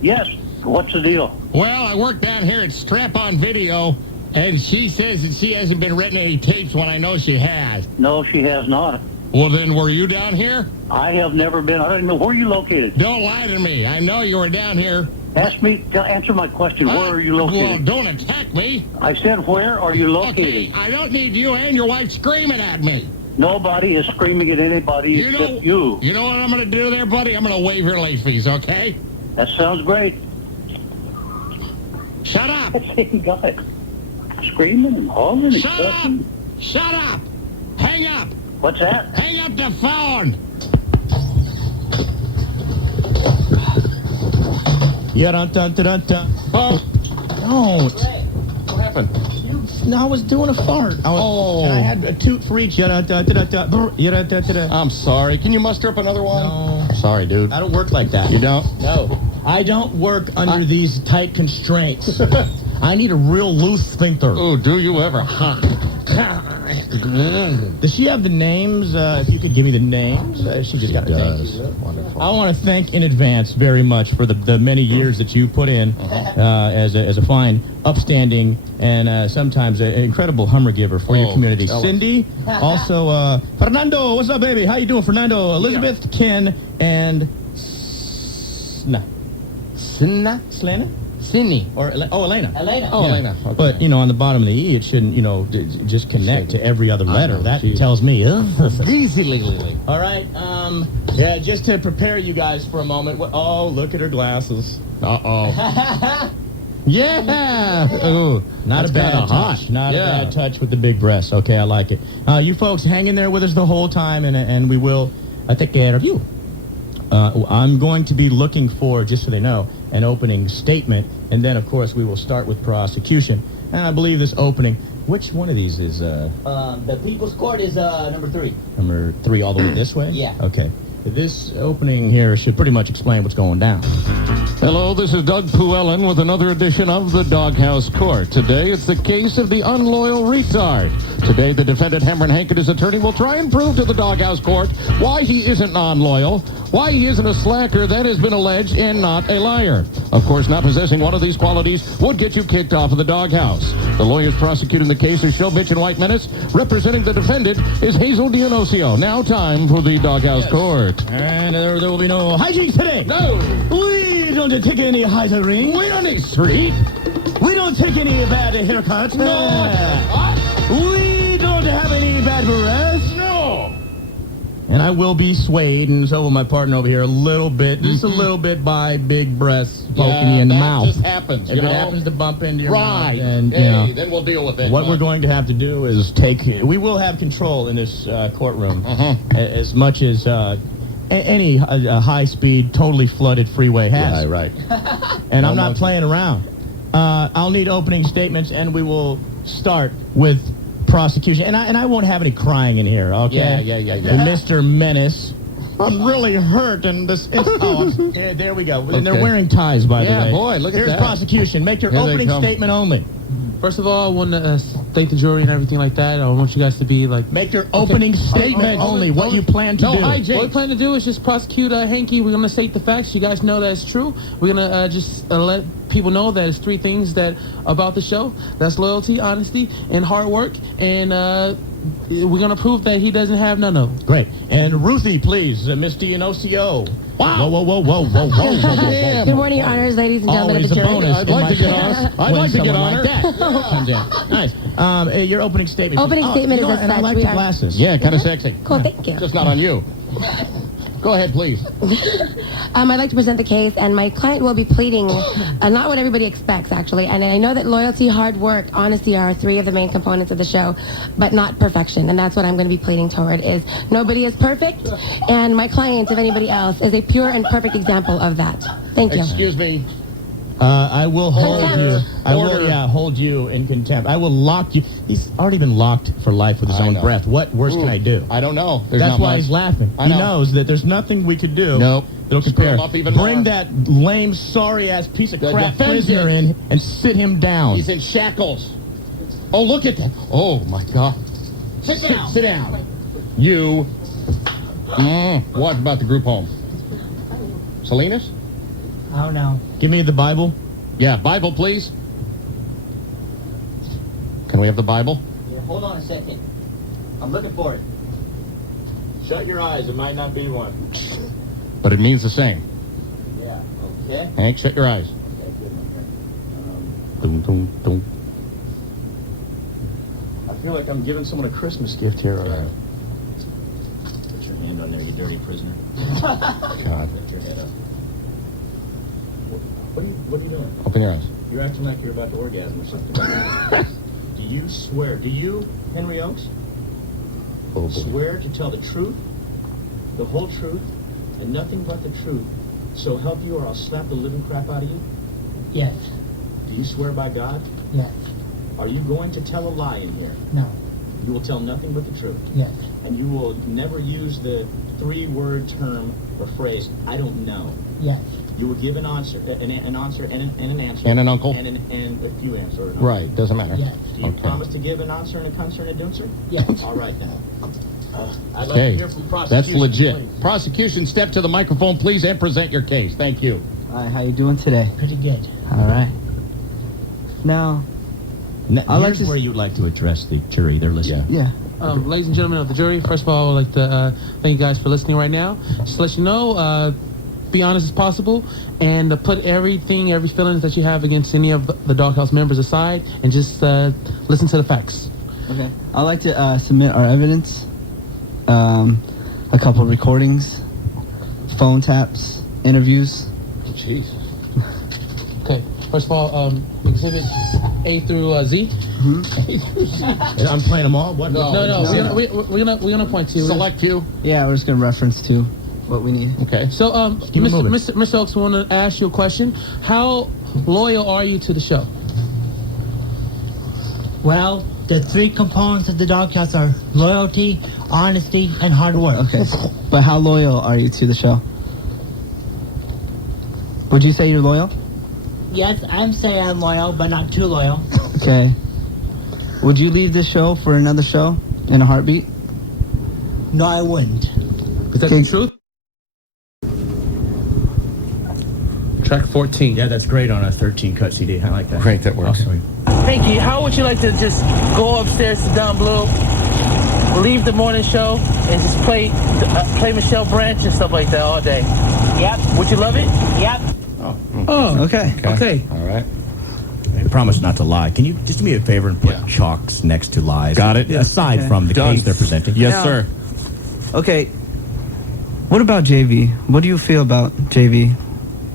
Yes. What's the deal? Well, I work down here at Strap-On Video, and she says that she hasn't been renting any tapes when I know she has. No, she has not. Well, then, were you down here? I have never been. I don't even know where you located. Don't lie to me. I know you were down here. Ask me, answer my question. Where are you located? Well, don't attack me. I said, where are you located? Okay, I don't need you and your wife screaming at me. Nobody is screaming at anybody except you. You know what I'm going to do there, buddy? I'm going to waive your late fees, okay? That sounds great. Shut up. God. Screaming and hollering and Shut up. cussing. Shut up. Hang up. What's that? Hang up the phone. Oh, don't. What happened? No, I was doing a fart. I had a toot for each. I'm sorry. Can you muster up another one? No. Sorry, dude. I don't work like that. You don't? No. I don't work under these tight constraints. I need a real loose sphincter. Oh, do you ever? Huh. Does she have the names? If you could give me the names. She just got the Wonderful. I want to thank in advance very much for the many years that you put in as a fine, upstanding, and sometimes an incredible Hummer giver for your community. Cindy, also Fernando. What's up, baby? How you doing, Fernando? Elizabeth, Ken, and Selena? Cindy. Or Elena. Elena. Oh, Yeah. Elena. Okay. But, on the bottom of the E, it shouldn't, just connect to every other letter. That tells me. All right. Just to prepare you guys for a moment. Oh, look at her glasses. Uh-oh. Yeah. Ooh, Not a bad touch. Not a bad touch with the big breasts. Okay, I like it. You folks hang in there with us the whole time, and we will take care of you. I'm going to be looking for, just so they know, an opening statement, and then, of course, we will start with prosecution. And I believe this opening, which one of these is... The People's Court is number 3. Number 3 all the way this way? Yeah. Okay. This opening here should pretty much explain what's going down. Hello, this is Doug Puellen with another edition of the Doghouse Court. Today, it's the case of the unloyal retard. Today, the defendant, Hammerin Hank, and his attorney will try and prove to the Doghouse Court why he isn't non-loyal, why he isn't a slacker that has been alleged, and not a liar. Of course, not possessing one of these qualities would get you kicked off of the doghouse. The lawyers prosecuting the case is Showbiz and White Menace. Representing the defendant is Hazel Dionisio. Now time for the Doghouse Court. And there will be no hijinks today. No. We don't take any highering. We don't take street. We don't take any bad haircuts. We don't have any bad breasts. No. And I will be swayed, and so will my partner over here, a little bit, just a little bit by big breasts poking me in the mouth. That just happens, If it happens to bump into your mouth, then, then we'll deal with it. What we're going to have to do is we will have control in this courtroom as much as any high-speed, totally flooded freeway has. Right. And I'm not playing around. I'll need opening statements, and we will start with prosecution. And I won't have any crying in here, okay? Yeah. Mr. Menace. I'm really hurt, and this... there we go. And they're wearing ties, by the way. Yeah, boy, look at that. Here's prosecution. Make your opening statement only. First of all, I want to thank the jury and everything like that. I want you guys to be like... Make your opening statement only, what you plan to do. What we plan to do is just prosecute Hanky. We're going to state the facts. You guys know that it's true. We're going to just let people know that it's 3 things that about the show. That's loyalty, honesty, and hard work. And we're going to prove that he doesn't have none of them. Great. And Ruthie, please, Miss Dionisio. Wow. Whoa. Good morning, Your Honors, ladies and gentlemen of the jury. Bonus. I'd like to get honor. Comes in. Nice. Your opening statement. Opening statement is as and I such. like We the are- glasses. Yeah, kind of sexy. Cool, thank you. Just not on you. Go ahead, please. I'd like to present the case, and my client will be pleading not what everybody expects, actually. And I know that loyalty, hard work, honesty are 3 of the main components of the show, but not perfection. And that's what I'm going to be pleading toward is nobody is perfect, and my client, if anybody else, is a pure and perfect example of that. Thank you. Excuse me. I will hold you. I will, Order. hold you in contempt. I will lock you. He's already been locked for life with his own breath. What worse can I do? I don't know. There's That's not why much. he's laughing. I He know. knows that there's nothing we could do. Nope. That'll Screw compare. him up even Bring more. that lame, sorry-ass piece of The crap defendant. prisoner in and sit him down. He's in shackles. Oh, look at that. Oh, my God. Sit down. You. What about the group home? Salinas? Oh, no. Give me the Bible. Yeah, Bible, please. Can we have the Bible? Yeah, hold on a second. I'm looking for it. Shut your eyes. It might not be one. But it means the same. Yeah, okay. Hank, shut your eyes. Dum. I feel like I'm giving someone a Christmas gift here. Put your hand on there, you dirty prisoner. God. Put your head up. What are you doing? Open your eyes. You're acting like you're about to orgasm or something. Do you swear? Do you, Henry Oakes, Oh, boy. swear to tell the truth, the whole truth, and nothing but the truth, so help you or I'll slap the living crap out of you? Yes. Do you swear by God? Yes. Are you going to tell a lie in here? No. You will tell nothing but the truth. Yes. And you will never use the 3-word term or phrase, I don't know. Yes. You would give an answer, an answer, and an answer. And an uncle? And a few answers. Right, doesn't matter. Yes. Do you promise to give an answer and a concern and a duncer? Yes. All right, then. I'd like to Okay, hear from prosecution. that's legit. please. Prosecution, step to the microphone, please, and present your case. Thank you. Hi, how you doing today? Pretty good. All right. Now, Here's where you'd like to address the jury. They're listening. yeah. Ladies and gentlemen of the jury, first of all, I would like to thank you guys for listening right now. Just to let you know, be honest as possible, and put every feelings that you have against any of the Doghouse members aside, and just listen to the facts. Okay. I'd like to submit our evidence, a couple of recordings, phone taps, interviews. Jeez. Okay. First of all, exhibit A through Z. I'm playing them all? What? No. We're gonna point to Select few. Yeah, we're just gonna reference to what we need. Okay. So, Mr. Oaks, I want to ask you a question. How loyal are you to the show? Well, the 3 components of the Doghouse are loyalty, honesty, and hard work. Okay. But how loyal are you to the show? Would you say you're loyal? Yes, I'm saying I'm loyal, but not too loyal. Okay. Would you leave this show for another show in a heartbeat? No, I wouldn't. Is that the truth? Track 14. Yeah, that's great on a 13 cut CD. I like that. Great, that works. Awesome. Hanky, how would you like to just go upstairs to Don Blue, leave the morning show, and just play Michelle Branch and stuff like that all day? Yep. Would you love it? Yep. Oh, okay. Okay. All right. I promise not to lie. Can you just do me a favor and put chalks next to lies? Got it. Aside from the case they're presenting. Yes, Now- sir. Okay. What about JV? What do you feel about JV?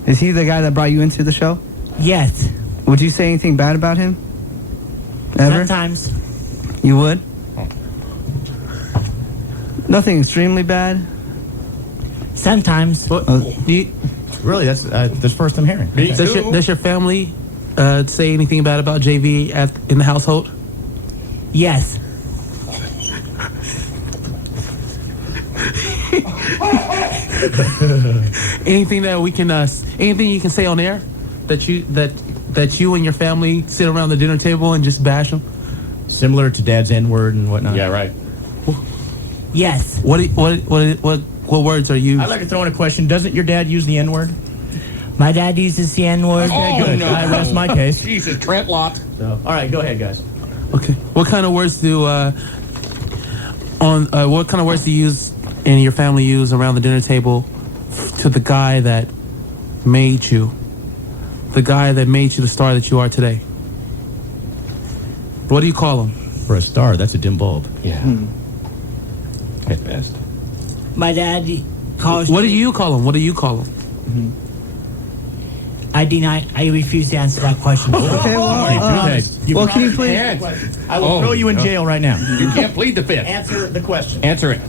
Is he the guy that brought you into the show? Yes. Would you say anything bad about him? Ever? Sometimes. You would? Nothing extremely bad? Sometimes. Really, that's the first I'm hearing. Does your family say anything bad about JV in the household? Yes. Anything that we can, anything you can say on air that you and your family sit around the dinner table and just bash them? Similar to Dad's N-word and whatnot. Yeah, right. Yes. What words are you? I'd like to throw in a question. Doesn't your dad use the N-word? My dad uses the N-word. Okay, good. no. I rest my case. Jesus, Trent Lott. So, all right, go ahead, guys. Okay. What kind of words do what kind of words do you use and your family use around the dinner table to the guy that made you? The guy that made you the star that you are today. What do you call him? For a star, that's a dim bulb. Yeah. At best. My dad calls. What do you call him? What do you call him? I refuse to answer that question. Okay, well, can you please? I will throw you in jail right now. You can't plead the fifth. Answer the question. Answer it.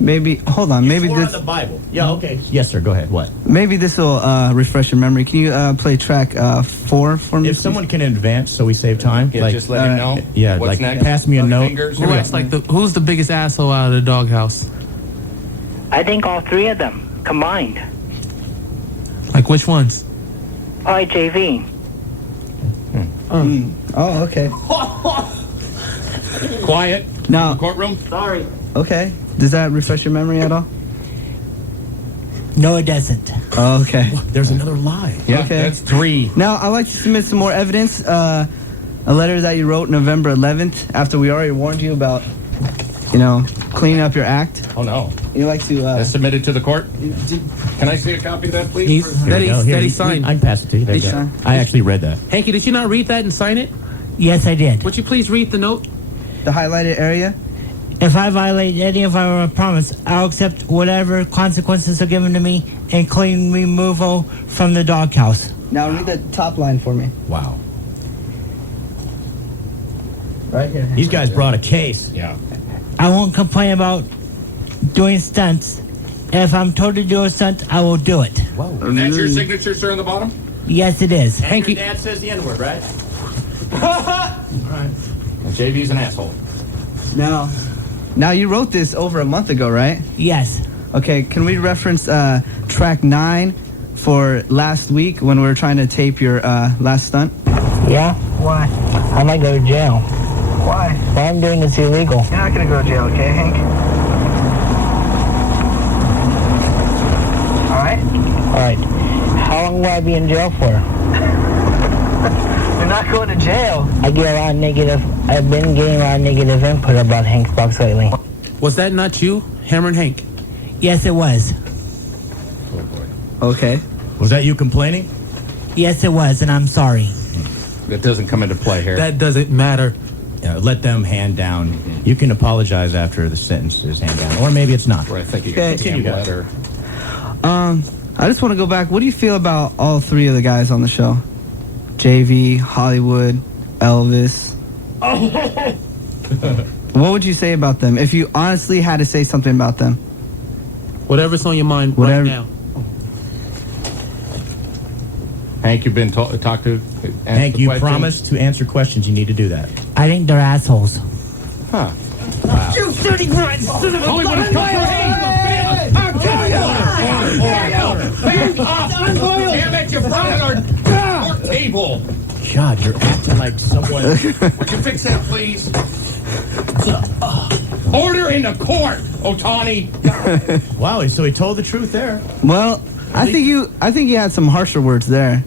Maybe, hold on, maybe Swore this... on the Bible. Yeah, okay. Yes, sir, go ahead. What? Maybe this will refresh your memory. Can you play track 4 for me? If someone can advance so we save time. Yeah, just let him know. Yeah, What's like next? pass me a note. Fingers. Who's the biggest asshole out of the doghouse? I think all 3 of them combined. Like which ones? Probably JV. Oh, okay. Quiet. Now, Courtroom. Sorry. okay. Does that refresh your memory at all? No, it doesn't. Oh, okay. There's another lie. Yeah, Okay. that's 3. Now, I'd like to submit some more evidence. A letter that you wrote November 11th after we already warned you about, cleaning up your act. Oh, no. You like to... That's submitted to the court? Can I see a copy of that, please? That he signed. I can pass it to you. There you go. sign? I actually read that. Hanky, did you not read that and sign it? Yes, I did. Would you please read the note? The highlighted area? If I violate any of our promise, I'll accept whatever consequences are given to me, including removal from the doghouse. Now, read the top line for me. Wow. Right here. These guys brought a case. Yeah. I won't complain about doing stunts. If I'm told to do a stunt, I will do it. Whoa. And that's your signature, sir, on the bottom? Yes, it is. And your dad says the N-word, right? All right. And JV's an asshole. Now, Now, you wrote this over a month ago, right? Yes. Okay, can we reference track 9 for last week when we were trying to tape your last stunt? Yeah? Why? I might go to jail. Why? What I'm doing is illegal. You're not going to go to jail, okay, Hank? All right? All right. How long will I be in jail for? You're not going to jail. I've been getting a lot of negative input about Hank's box lately. Was that not you, Hammerin Hank? Yes, it was. Okay. Was that you complaining? Yes, it was, and I'm sorry. That doesn't come into play here. That doesn't matter. Let them hand down. You can apologize after the sentence is handed down, or maybe it's not. Right, I think you Okay. can continue letter. I just want to go back. What do you feel about all 3 of the guys on the show? JV, Hollywood, Elvis. What would you say about them if you honestly had to say something about them? Whatever's on your mind right now. Hank, you've been talked to. Hank, you promised to answer questions. You need to do that. I think they're assholes. Huh. Wow. You dirty bride! Hollywood is coming. I'll kill you! Damn it, you brought our table. God, you're acting like someone. Would you fix that, please? Order in the court, Otani. Wow, so he told the truth there. Well, I think you had some harsher words there.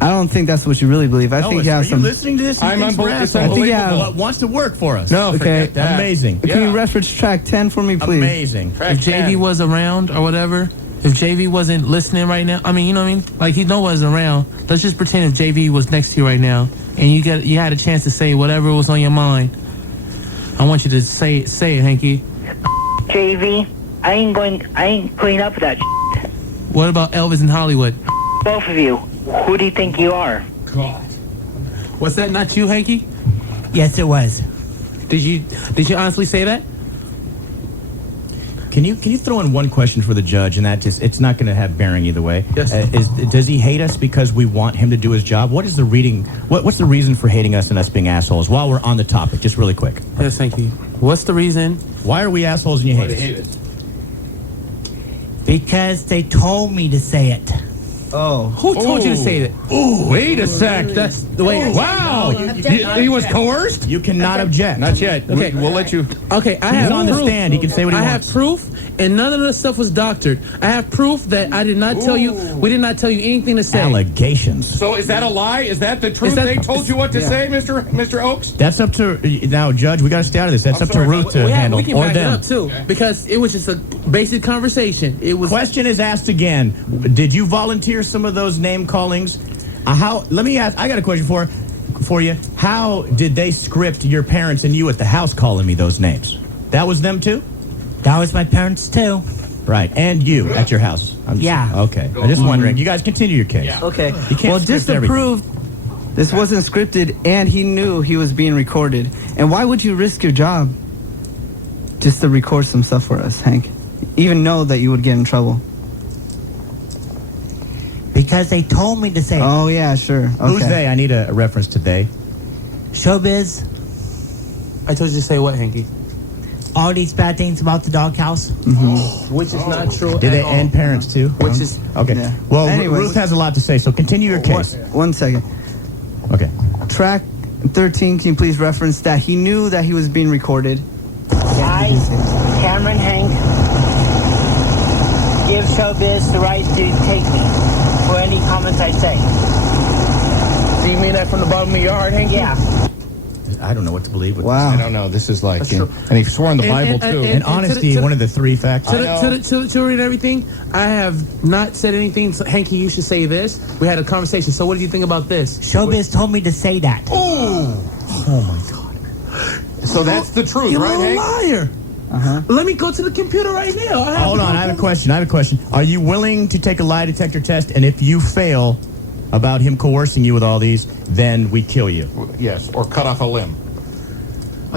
I don't think that's what you really believe. I think you have some. Are you listening to this? I'm unbelievable. I think you have. But wants to work for us. No, Okay. that. Amazing. Can you reference track 10 for me, please? Amazing. If JV was around or whatever, if JV wasn't listening right now, I mean, you know what I mean? Like, he knows around. Let's just pretend if JV was next to you right now, and you had a chance to say whatever was on your mind. I want you to say it, Hanky. JV, I ain't putting up with that shit. What about Elvis in Hollywood? Both of you. Who do you think you are? God. Was that not you, Hanky? Yes, it was. Did you honestly say that? Can you throw in one question for the judge, and that just it's not going to have bearing either way. Yes. Does he hate us because we want him to do his job? What is the reading? What's the reason for hating us and us being assholes? While we're on the topic, just really quick. Yes, thank you. What's the reason? Why are we assholes and you hate us? Because they told me to say it. Oh. Who told you to say that? Ooh, wait a sec. That's the way. Wow. He was coerced? You cannot object. Not yet. Okay. We'll let you. Okay, I He's have on the proof. stand. He can say what he I wants. have proof, and none of the stuff was doctored. I have proof that I did not tell you. We did not tell you anything to say. Allegations. So is that a lie? Is that the truth? They told you what to say, Mr. Oakes? That's up to now, Judge. We got to stay out of this. That's up to Ruth to handle, we can or back them. it up too, because it was just a basic conversation. It was. Question is asked again. Did you volunteer some of those name callings? Let me ask. I got a question for you. How did they script your parents and you at the house calling me those names? That was them too? That was my parents too. Right, and you at your house. Yeah. Okay. I'm just wondering. You guys continue your case. Okay. You can't Well, script just to everything. prove this wasn't scripted and he knew he was being recorded. And why would you risk your job just to record some stuff for us, Hank? Even know that you would get in trouble. Because they told me to say it. Oh, yeah, sure. Okay. Who's they? I need a reference to they. Showbiz. I told you to say what, Hanky? All these bad things about the doghouse. Which is not true. Did at they all. and parents too? Which is Okay. Yeah. Well, Anyway, Ruth has a lot to say, so continue your case. One second. Okay. Track 13, can you please reference that he knew that he was being recorded? I, Cameron Hank, give Showbiz the right to take me for any comments I say. Do you mean that from the bottom of your heart, Hanky? Yeah. I don't know what to believe with Wow. I don't know. This is like, That's true. and he swore in the Bible too. this. And honesty, one of the three factors. To read everything, I have not said anything. So, Hanky, you should say this. We had a conversation. So what do you think about this? Showbiz told me to say that. Oh my God. So that's the truth, You're right, a Hank? liar. Let me go to the computer right now. Hold on, I have a question. Are you willing to take a lie detector test? And if you fail about him coercing you with all these, then we kill you. Yes, or cut off a limb.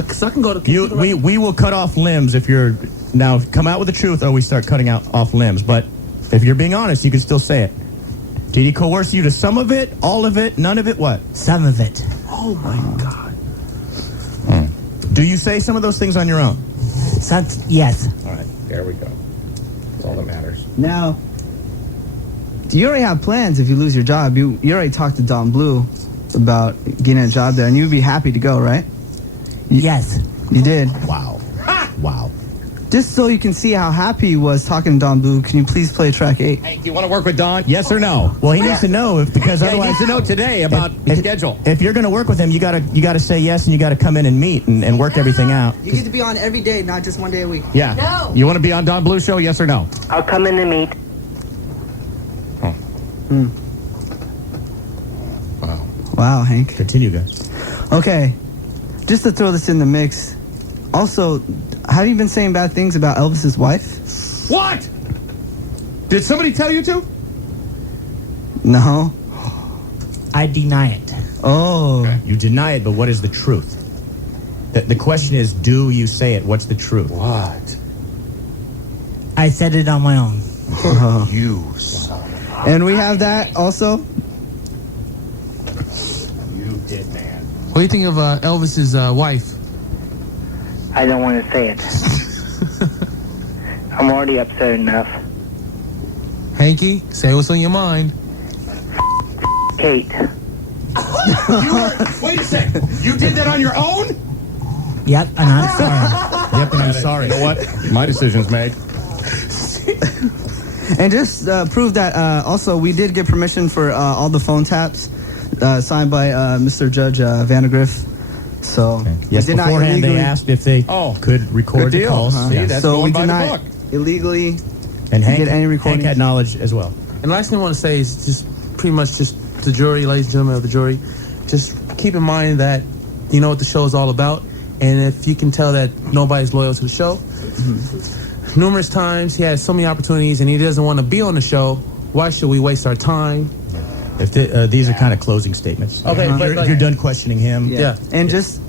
So I can go to the computer We will cut off limbs if you're... Now, come out with the truth or we start cutting off limbs. But if you're being honest, you can still say it. Did he coerce you to some of it, all of it, none of it, what? Some of it. Oh, my God. Do you say some of those things on your own? Yes. All right, there we go. That's all that matters. Now, you already have plans if you lose your job. You already talked to Don Blue about getting a job there, and you'd be happy to go, right? Yes. You did? Wow. Wow. Just so you can see how happy he was talking to Don Blue, can you please play track 8? Hey, do you want to work with Don? Yes or no? Well, he needs to know because Yeah, he otherwise needs to know today about the schedule. If you're going to work with him, you gotta say yes, and you got to come in and meet and work everything out. You get to be on every day, not just one day a week. Yeah. No. You want to be on Don Blue's show? Yes or no? I'll come in and meet. Wow, Hank. Continue, guys. Okay, just to throw this in the mix, also, have you been saying bad things about Elvis's wife? What? Did somebody tell you to? No. I deny it. Oh. Okay. You deny it, but what is the truth? The question is, do you say it? What's the truth? What? I said it on my own. You son. And we have that also. You did, man. What do you think of Elvis's wife? I don't want to say it. I'm already upset enough. Hanky, say what's on your mind. Kate. Wait a second. You did that on your own? Yep, and I'm sorry. Yep, and I'm sorry. You know what? My decision's made. And just prove that also we did get permission for all the phone taps signed by Mr. Judge Vandergriff. So Yes, we did not beforehand they illegally- asked if they could record the calls. Uh-huh. See, that's so going we by did the not book. illegally And Hank, get any Hank recording. had knowledge as well. And the last thing I want to say is just pretty much just the jury, ladies and gentlemen of the jury, just keep in mind that you know what the show is all about. And if you can tell that nobody's loyal to the show, numerous times he has so many opportunities and he doesn't want to be on the show, why should we waste our time? If these are kind of closing statements. Okay, If but you're done questioning him. Yeah. And just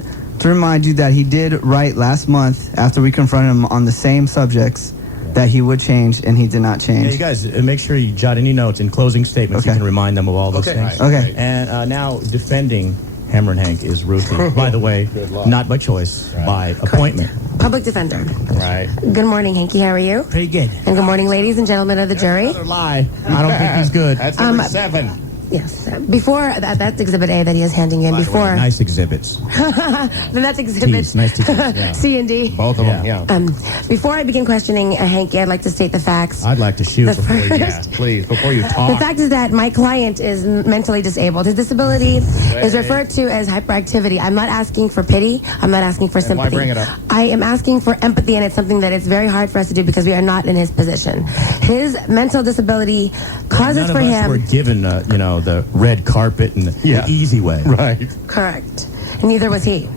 to remind you that he did write last month after we confronted him on the same subjects that he would change, and he did not change. Yeah, you guys, make sure you jot any notes in closing statements. Okay. You can remind them of all those Okay. things. Right. Okay. And now defending Hammerin Hank is Ruthie. By the way, not by choice, by appointment. Public defender. Right. Good morning, Hanky. How are you? Pretty good. And good morning, ladies and gentlemen of the jury. Another lie. I don't think he's good. That's number 7. Yes. Before that's Exhibit A that he is handing in. By the way, Before nice exhibits. then that's Exhibit Tees, nice tees, yeah. C and D. Both of them, yeah. Before I begin questioning Hanky, I'd like to state the facts. I'd like to shoot The before you first- Please, before you The talk. fact is that my client is mentally disabled. His disability is referred to as hyperactivity. I'm not asking for pity. I'm not asking for Then why sympathy. bring it up? I am asking for empathy, and it's something that it's very hard for us to do because we are not in his position. His mental disability causes None for of us him. were given, the red carpet and the easy way. Right. Correct. Neither was he.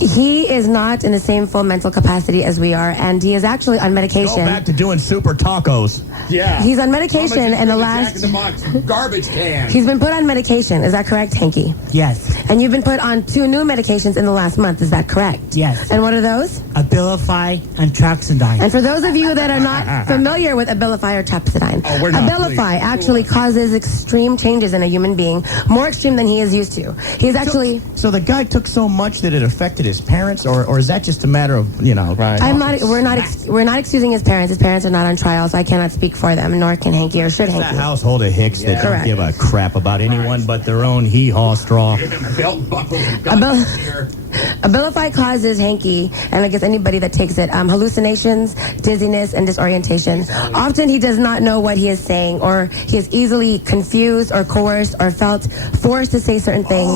He is not in the same full mental capacity as we are, and he is actually on Go medication. back to doing super tacos. Yeah. He's on medication, and the Jack in the last. Box garbage can. He's been put on medication. Is that correct, Hanky? Yes. And you've been put on 2 new medications in the last month. Is that correct? Yes. And what are those? Abilify and Traxidine. And for those of you that are not familiar with Abilify or Traxidine, we're not, Abilify actually causes extreme changes in a human being, more extreme than he is used to. He's actually. So the guy took so much that it affected his parents, or is that just a matter of, Right. I'm not. We're not excusing his parents. His parents are not on trial, so I cannot speak for them. Nor can Hanky or should It's that Hanky. household of Hicks that don't Correct. give a crap about anyone but their own hee-haw straw. Belt buckles and Abil- guns here. Abilify causes Hanky, and I guess anybody that takes it, hallucinations, dizziness, and disorientation. Often he does not know what he is saying, or he is easily confused or coerced or felt forced to say certain things.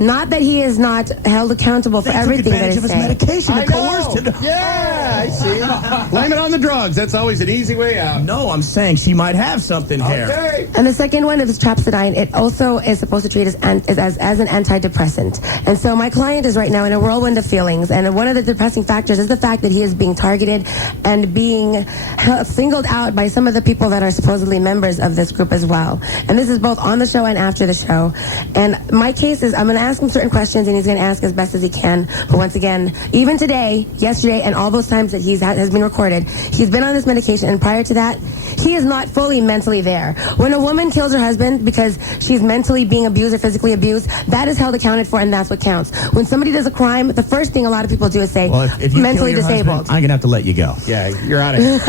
Not that he is not held accountable for everything that advantage is of his saying. medication I to coerce know. him. Yeah, I see. Blame it on the drugs. That's always an easy way out. No, I'm saying she might have something here. Okay. And the second one is Traxidine. It also is supposed to treat as an antidepressant. And so my client is right now in a whirlwind of feelings. And one of the depressing factors is the fact that he is being targeted and being singled out by some of the people that are supposedly members of this group as well. And this is both on the show and after the show. And my case is, I'm going to to ask him certain questions, and he's going to ask as best as he can. But once again, even today, yesterday, and all those times that has been recorded, he's been on this medication, and prior to that, he is not fully mentally there. When a woman kills her husband because she's mentally being abused or physically abused, that is held accounted for, and that's what counts. When somebody does a crime, the first thing a lot of people do is say, Well, if you mentally kill your disabled. husband, I'm going to have to let you go. Yeah, you're out of here.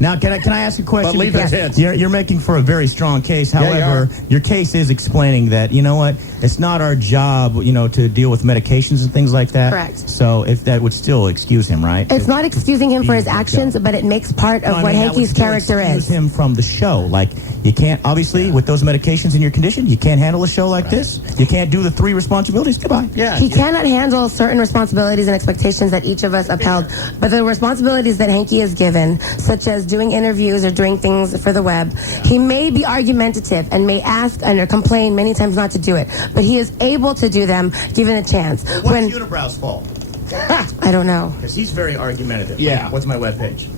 Now, can I ask a question? But leave the Because tits. You're making for a very strong case. Yeah, you However, your case is explaining that, you know what, it's not our job, to deal with medications and things like that. Correct. So if that would still excuse him, right? It's not excusing him for his actions, but it makes part of what that would Hankey's still character excuse is. him from the show. Like, you can't, obviously, with those medications in your condition, you can't handle a show like this. You can't do the 3 responsibilities. Goodbye. Yeah. He cannot handle certain responsibilities and expectations that each of us upheld. But the responsibilities that Hankey is given, such as doing interviews or doing things for the web, he may be argumentative and may ask and complain many times not to do it. But he is able to do them given a chance. What's Unibrow's fault? I don't know. Because he's very argumentative. Yeah. What's my webpage?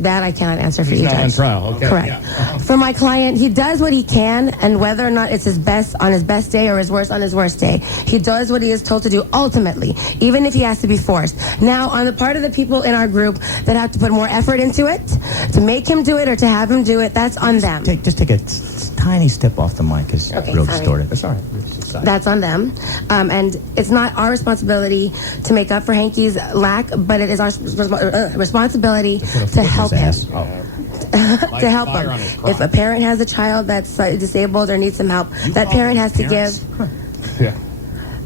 That I cannot answer for He's you, not on Judge. trial. Okay. Correct. Yeah. For my client, he does what he can, and whether or not it's his best on his best day or his worst on his worst day, he does what he is told to do ultimately, even if he has to be forced. Now, on the part of the people in our group that have to put more effort into it, to make him do it or to have him do it, that's on them. Just take a tiny step off the mic. It's Okay, real sorry. distorted. That's all right. That's on them. And it's not our responsibility to make up for Hankey's lack, but it is our responsibility to help him. To help him. If a parent has a child that's disabled or needs some help, that parent has to give... Yeah.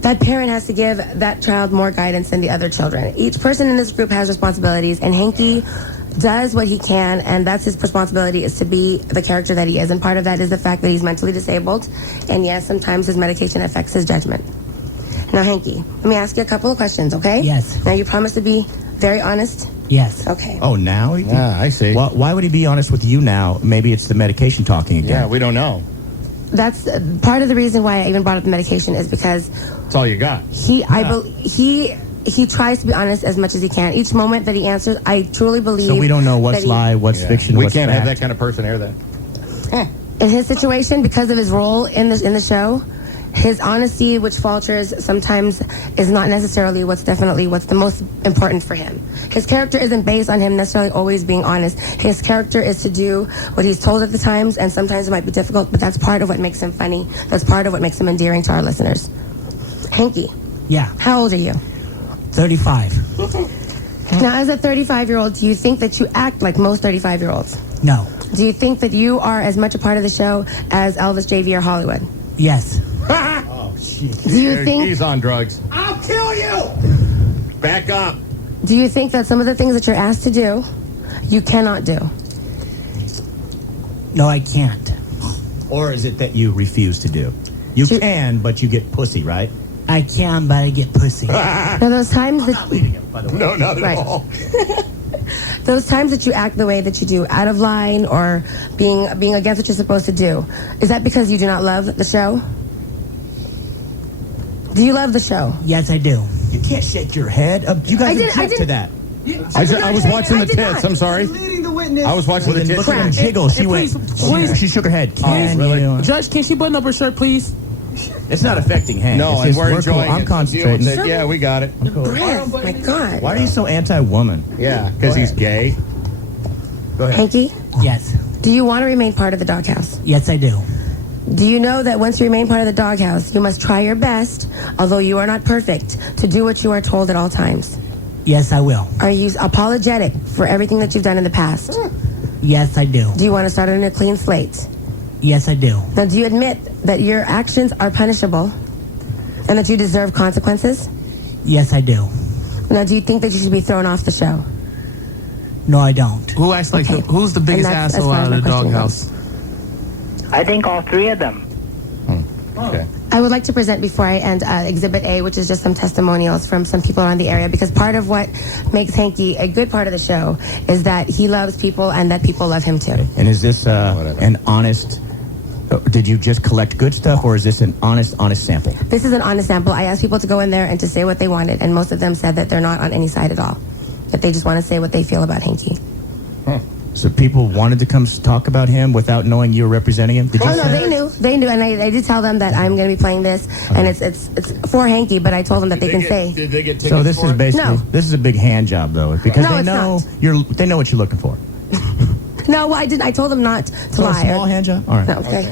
That parent has to give that child more guidance than the other children. Each person in this group has responsibilities, and Hankey does what he can, and that's his responsibility, is to be the character that he is. And part of that is the fact that he's mentally disabled, and yes, sometimes his medication affects his judgment. Now, Hankey, let me ask you a couple of questions, okay? Yes. Now, you promise to be very honest? Yes. Okay. Oh, now? Yeah, I see. Why would he be honest with you now? Maybe it's the medication talking again. Yeah, we don't know. That's part of the reason why I even brought up the medication is because That's all you got. he tries to be honest as much as he can. Each moment that he answers, I truly believe. So we don't know what's that he- lie, what's fiction, We what's can't fact. have that kind of person air that. In his situation, because of his role in the show, his honesty, which falters sometimes, is not necessarily what's the most important for him. His character isn't based on him necessarily always being honest. His character is to do what he's told at the times, and sometimes it might be difficult, but that's part of what makes him funny. That's part of what makes him endearing to our listeners. Hankey, Yeah. how old are you? 35. Now, as a 35-year-old, do you think that you act like most 35-year-olds? No. Do you think that you are as much a part of the show as Elvis, JV, or Hollywood? Yes. Oh, shit. Do you think... He's on drugs. I'll kill you! Back up. Do you think that some of the things that you're asked to do, you cannot do? No, I can't. Or is it that you refuse to do? You can, but you get pussy, right? I can, but I get pussy. Now, those times that... Not leaving him, by the way. No, not at Right. all. Those times that you act the way that you do, out of line or being against what you're supposed to do, is that because you do not love the show? Do you love the show? Yes, I do. You can't shake your head. You guys object to that. I was watching the did tits. not. I'm sorry. Leading the witness. I was watching the Then tits. look at him jiggle. She went. She shook her head. Can really? you? Judge, can she button up her shirt, please? It's not affecting Hank. No, It's and just, we're cool. enjoying I'm it. concentrating. Deal with it. Yeah, we got it. Breath, my God. Why are you so anti-woman? Yeah, because he's gay. Go ahead. Hanky, Yes. do you want to remain part of the doghouse? Yes, I do. Do you know that once you remain part of the doghouse, you must try your best, although you are not perfect, to do what you are told at all times? Yes, I will. Are you apologetic for everything that you've done in the past? Yes, I do. Do you want to start on a clean slate? Yes, I do. Now, do you admit that your actions are punishable and that you deserve consequences? Yes, I do. Now, do you think that you should be thrown off the show? No, I don't. Who acts like Okay. who's the biggest And that's as asshole far out as of the my question doghouse? I think all three of them. Okay. I would like to present before I end Exhibit A, which is just some testimonials from some people around the area, because part of what makes Hanky a good part of the show is that he loves people and that people love him too. And is this an honest... Did you just collect good stuff, or is this an honest sample? This is an honest sample. I asked people to go in there and to say what they wanted, and most of them said that they're not on any side at all, that they just want to say what they feel about Hanky. So people wanted to come talk about him without knowing you were representing him? Did you Oh, no, say they knew. They knew, and I did tell them that I'm going to be playing this, and it's for Hanky, but I told them that they can say. Did they get tickets So this for is it? basically, No. this is a big hand job, though, because No, they it's know not. they know what you're looking for. No, well, I didn't. I told them not to So a lie. small hand job? All right. No, okay.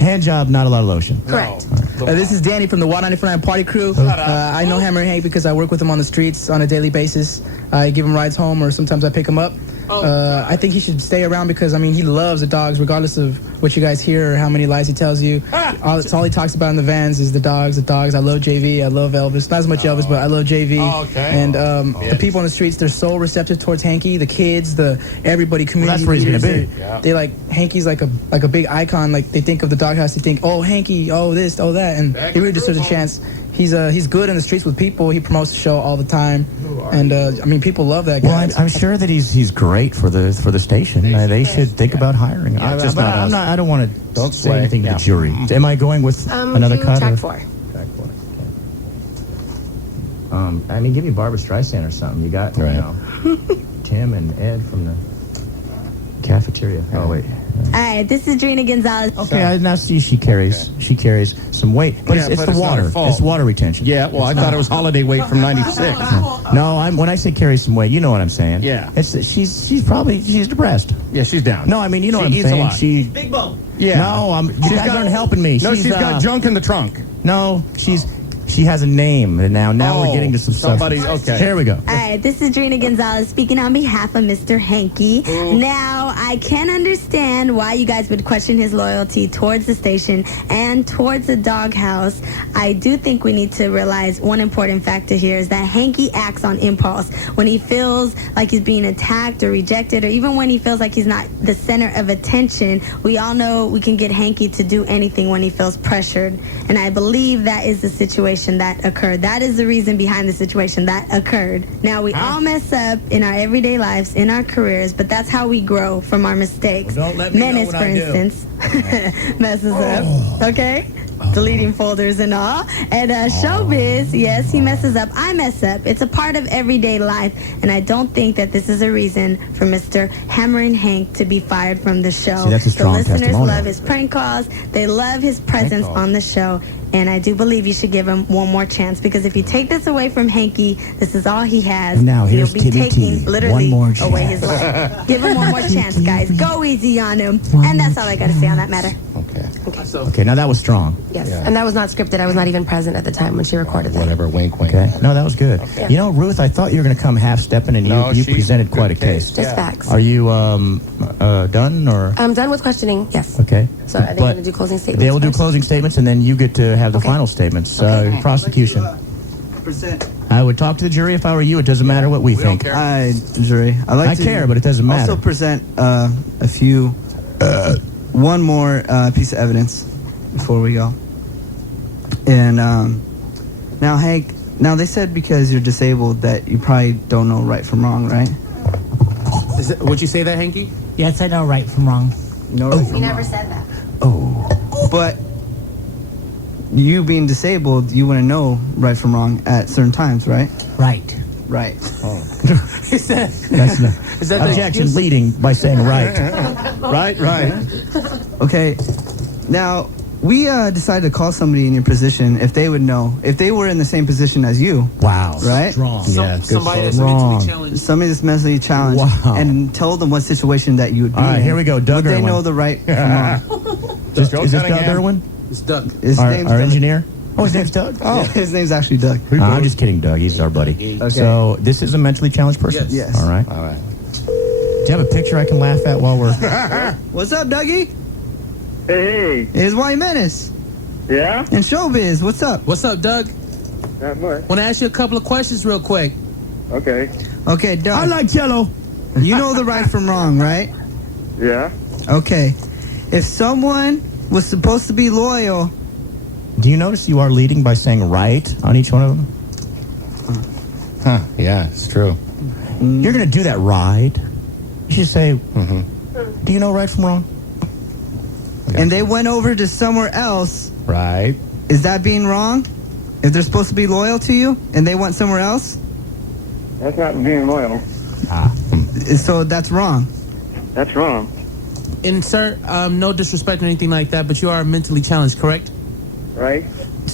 Hand job, not a lot of lotion. Correct. This is Danny from the Y99 Party Crew. I know Hammerin Hank because I work with him on the streets on a daily basis. I give him rides home, or sometimes I pick him up. I think he should stay around because, I mean, he loves the dogs, regardless of what you guys hear or how many lies he tells you. All he talks about in the vans is the dogs, the dogs. I love JV. I love Elvis. Not as much Elvis, but I love JV. And the people on the streets, they're so receptive towards Hanky. The kids, everybody, community that's where he's gonna leaders, be. they like, Hanky's like a big icon. Like, they think of the doghouse, they think, oh, Hanky, oh, this, oh, that. And he really deserves a chance. He's good in the streets with people. He promotes the show all the time, and I mean, people love that guy. Well, I'm sure that he's great for the station. They should think about hiring him. Yeah, just But not I'm us. not. I don't want to Don't say sway. anything to Yeah. the jury. Am I going with another to cut? track or- 4. Track 4. Okay. I mean, give me Barbara Streisand or something. You got, you know, Tim and Ed from the cafeteria. Oh wait. All right, this is Drina Gonzalez. Okay, I now see she carries some weight, but Yeah, it's but the it's not her water. fault. It's water retention. Yeah, well, I thought it was holiday weight from 96. No, when I say carry some weight, you know what I'm saying. Yeah. It's she's depressed. Yeah, she's down. No, I mean, you know She what I'm eats a saying. lot. She Big bone. Yeah. No, you guys aren't helping me. No, she's got junk in the trunk. No, she has a name, and now we're getting to some somebody. substance. Okay. Here we go. All right, this is Drina Gonzalez speaking on behalf of Mr. Hanky. Now, I can understand why you guys would question his loyalty towards the station and towards the doghouse. I do think we need to realize one important factor here is that Hanky acts on impulse. When he feels like he's being attacked or rejected, or even when he feels like he's not the center of attention, we all know we can get Hanky to do anything when he feels pressured. And I believe that is the situation that occurred. That is the reason behind the situation that occurred. Now, we all mess up in our everyday lives, in our careers, but that's how we grow from our mistakes. Well, don't let me know Menace, when for I do. instance, messes up, okay? Deleting folders and all. And Showbiz, yes, he messes up. I mess up. It's a part of everyday life, and I don't think that this is a reason for Mr. Hammerin Hank to be fired from the show. See, that's a strong the listeners testimonial. love his prank calls. They love his presence on the show. And I do believe you should give him one more chance, because if you take this away from Hanky, this is all he has. And now here's You'll be Timmy T. taking literally One more away his life. Give him one more chance, guys. Go easy on him. And that's all I got to say on that matter. Okay, now that was strong. Yes, and that was not scripted. I was not even present at the time when she recorded that. Whatever, wink, wink. Okay. No, that was good. You know, Ruth, I thought you were going to come half-stepping, and No, you she's presented quite a good case. Just facts. Are you done, or? I'm done with questioning, yes. Okay. So are they But going to do closing statements They will do first? closing statements, and then you get to have the final statements. Prosecution. I would talk to the jury if I were you. It doesn't matter what we think. Hi, jury. I care, but it doesn't matter. Also present one more piece of evidence before we go. And now, Hank, they said because you're disabled that you probably don't know right from wrong, right? Would you say that, Hanky? Yes, I know right from wrong. No, right We from never wrong. said that. But you being disabled, you wouldn't know right from wrong at certain times, right? Right. Right. That's not, objection leading by saying right. Right. Okay. Now, we decided to call somebody in your position if they would know, if they were in the same position as you. Wow. Right? Strong. Yeah, good Somebody that's Wrong. mentally challenged. Somebody that's mentally challenged. Wow. And told them what situation that you would be All right, in. here we go. Doug Would they Irwin. know the right from wrong? Is this Doug Irwin? It's Doug. His name's Our Doug. engineer? Oh, his name's Doug? Oh, his name's actually Doug. I'm just kidding, Doug. He's our buddy. Okay. So this is a mentally challenged person? Yes. All right. All right. Do you have a picture I can laugh at while we're... What's up, Dougie? Hey, It's White Menace. yeah? And Showbiz. What's up? What's up, Doug? Not much. Want to ask you a couple of questions real quick. Okay. Okay, Doug. I like jello. You know the right from wrong, right? Yeah? Okay. If someone was supposed to be loyal... Do you notice you are leading by saying right on each one of them? Huh, yeah, it's true. You're going to do that right. You should say, do you know right from wrong? And they went over to somewhere else. Right. Is that being wrong? If they're supposed to be loyal to you and they went somewhere else? That's not being loyal. So that's wrong. That's wrong. And sir, no disrespect or anything like that, but you are mentally challenged, correct? Right?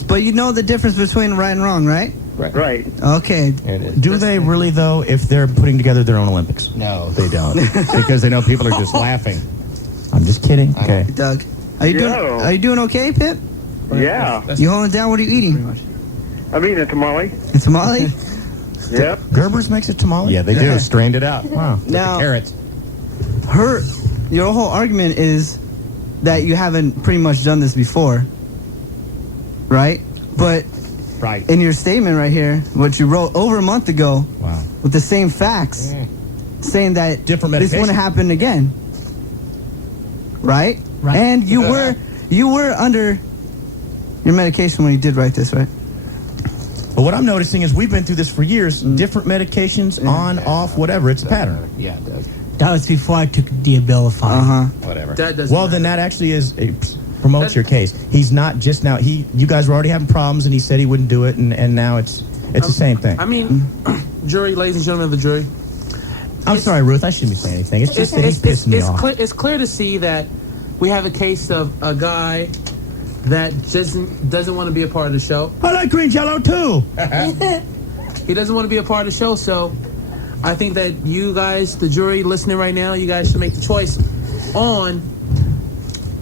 But you know the difference between right and wrong, right? Right. Okay. Do they really, though, if they're putting together their own Olympics? No, they don't. Because they know people are just laughing. I'm just kidding. Okay. Doug, are you doing okay, Pip? Yeah. You holding it down? What are you eating? I'm eating a tamale. A tamale? Yep. Gerber's makes a tamale? Yeah, they do. Strained it out. Wow. Now, Carrots. Your whole argument is that you haven't pretty much done this before, right? But right. In your statement right here, what you wrote over a month ago, wow, with the same facts, saying that different this medication. wouldn't happen again, right? Right. And you were under your medication when you did write this, right? But what I'm noticing is we've been through this for years. Different medications, on, off, whatever. It's a pattern. Yeah, Doug. That was before I took the Abilify. Whatever. Well, then that actually promotes your case. He's not just now. You guys were already having problems, and he said he wouldn't do it, and now it's the same thing. I mean, jury, ladies and gentlemen of the jury. I'm sorry, Ruth. I shouldn't be saying anything. It's just that he's pissing me off. It's clear to see that we have a case of a guy that doesn't want to be a part of the show. I like green jello too. He doesn't want to be a part of the show, so I think that you guys, the jury listening right now, you guys should make the choice on.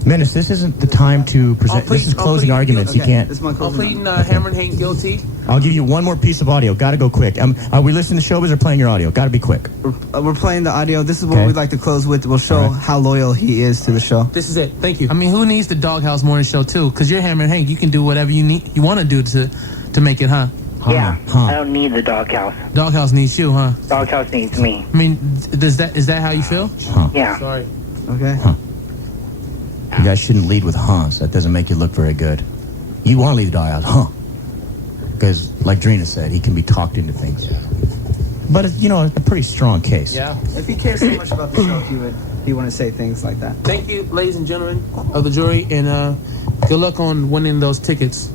Menace, this isn't the time to present. This is closing arguments. You can't. I'm pleading Hammerin Hank guilty. I'll give you one more piece of audio. Got to go quick. Are we listening to Showbiz or playing your audio? Got to be quick. We're playing the audio. This is what we'd like to close with. We'll show how loyal he is to the show. This is it. Thank you. I mean, who needs the Doghouse Morning Show too? Because you're Hammerin Hank. You can do whatever you want to do to make it, huh? Yeah. I don't need the doghouse. Doghouse needs you, huh? Doghouse needs me. I mean, is that how you feel? Yeah. Sorry. Okay. You guys shouldn't lead with hunts. That doesn't make you look very good. You want to leave the doghouse, huh? Because, like Drina said, he can be talked into things. But it's, a pretty strong case. Yeah. If he cares so much about the show, he wouldn't say things like that. Thank you, ladies and gentlemen of the jury, and good luck on winning those tickets.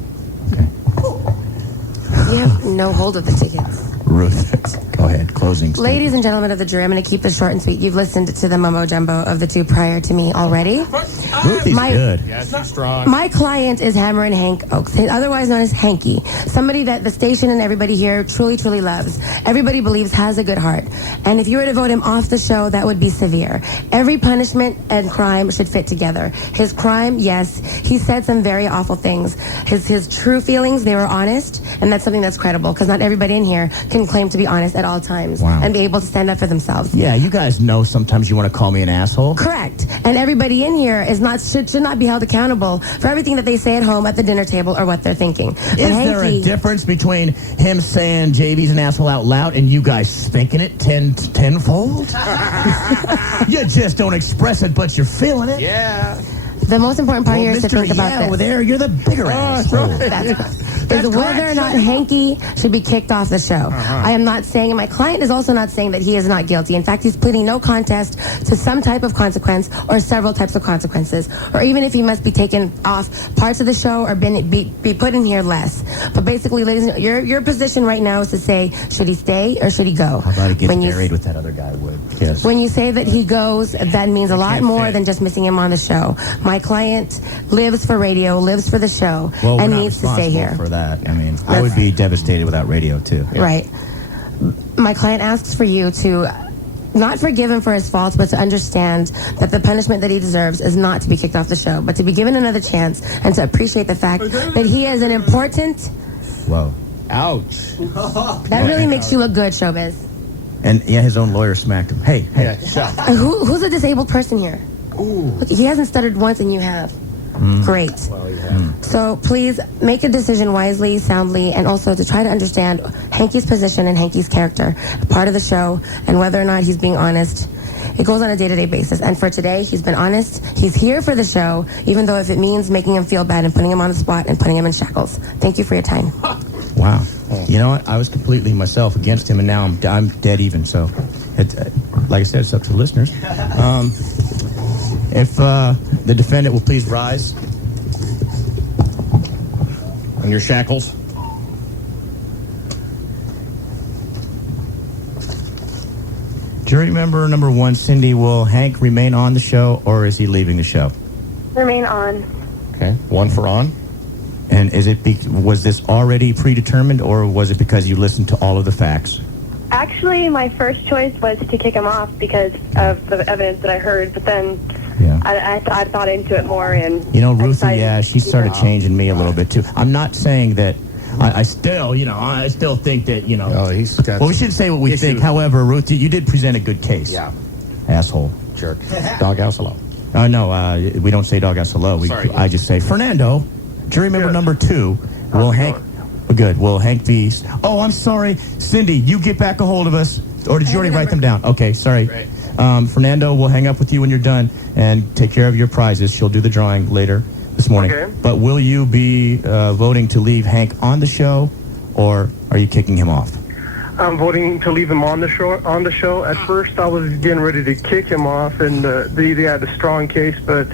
You have no hold of the tickets. Ruth, go ahead. Closing. Ladies and gentlemen of the jury, I'm going to keep this short and sweet. You've listened to the mumbo jumbo of the two prior to me already. Ruthie's good. Yeah, she's strong. My client is Hammerin Hank Oaks, otherwise known as Hanky. Somebody that the station and everybody here truly, truly loves. Everybody believes has a good heart. And if you were to vote him off the show, that would be severe. Every punishment and crime should fit together. His crime, yes, he said some very awful things. His true feelings, they were honest, and that's something that's credible, because not everybody in here can claim to be honest at all times and be able to stand up for themselves. Yeah, you guys know sometimes you want to call me an asshole. Correct. And everybody in here should not be held accountable for everything that they say at home, at the dinner table, or what they're thinking. Is there a difference between him saying JV's an asshole out loud and you guys thinking it tenfold? You just don't express it, but you're feeling it. Yeah. The most important part here is to think about this. Over there, you're the bigger asshole. Is whether or not Hanky should be kicked off the show. I am not saying, and my client is also not saying that he is not guilty. In fact, he's pleading no contest to some type of consequence or several types of consequences, or even if he must be taken off parts of the show or be put in here less. But basically, ladies, your position right now is to say, should he stay or should he go? How about he gets married with that other guy, Wood? Yes. When you say that he goes, that means a lot more than just missing him on the show. My client lives for radio, lives for the show, and needs to stay here. For that. I mean, I would be devastated without radio, too. Yeah. Right. My client asks for you to not forgive him for his faults, but to understand that the punishment that he deserves is not to be kicked off the show, but to be given another chance and to appreciate the fact that he is an important... Whoa. Ouch. That really makes you look good, Showbiz. And yeah, his own lawyer smacked him. Hey. Yeah, shut up. Who's a disabled person here? Ooh. Look, he hasn't stuttered once and you have. Great. Well, yeah. So please make a decision wisely, soundly, and also to try to understand Hanky's position and Hanky's character, part of the show, and whether or not he's being honest. It goes on a day-to-day basis. And for today, he's been honest. He's here for the show, even though if it means making him feel bad and putting him on the spot and putting him in shackles. Thank you for your time. Wow. You know what? I was completely myself against him, and now I'm dead even. So, like I said, it's up to the listeners. If the defendant will please rise. On your shackles. Jury member number 1, Cindy, will Hank remain on the show, or is he leaving the show? Remain on. Okay, 1 for on. And was this already predetermined, or was it because you listened to all of the facts? Actually, my first choice was to kick him off because of the evidence that I heard, but then I thought into it more, and Ruthie, she started changing me a little bit too. I'm not saying that I still think that he's got. Well, we shouldn't say what we think. However, Ruthie, you did present a good case. Yeah. Asshole. Jerk. Doghouse hello. No, we don't say doghouse hello. I just say Fernando. Jury member number 2 will Hank. Good. Will Hank be? Oh, I'm sorry, Cindy. You get back a hold of us, or did you already write them down? Okay, sorry. Fernando will hang up with you when you're done and take care of your prizes. She'll do the drawing later this morning. Okay. But will you be voting to leave Hank on the show, or are you kicking him off? I'm voting to leave him on the show. At first, I was getting ready to kick him off, and they had a strong case. But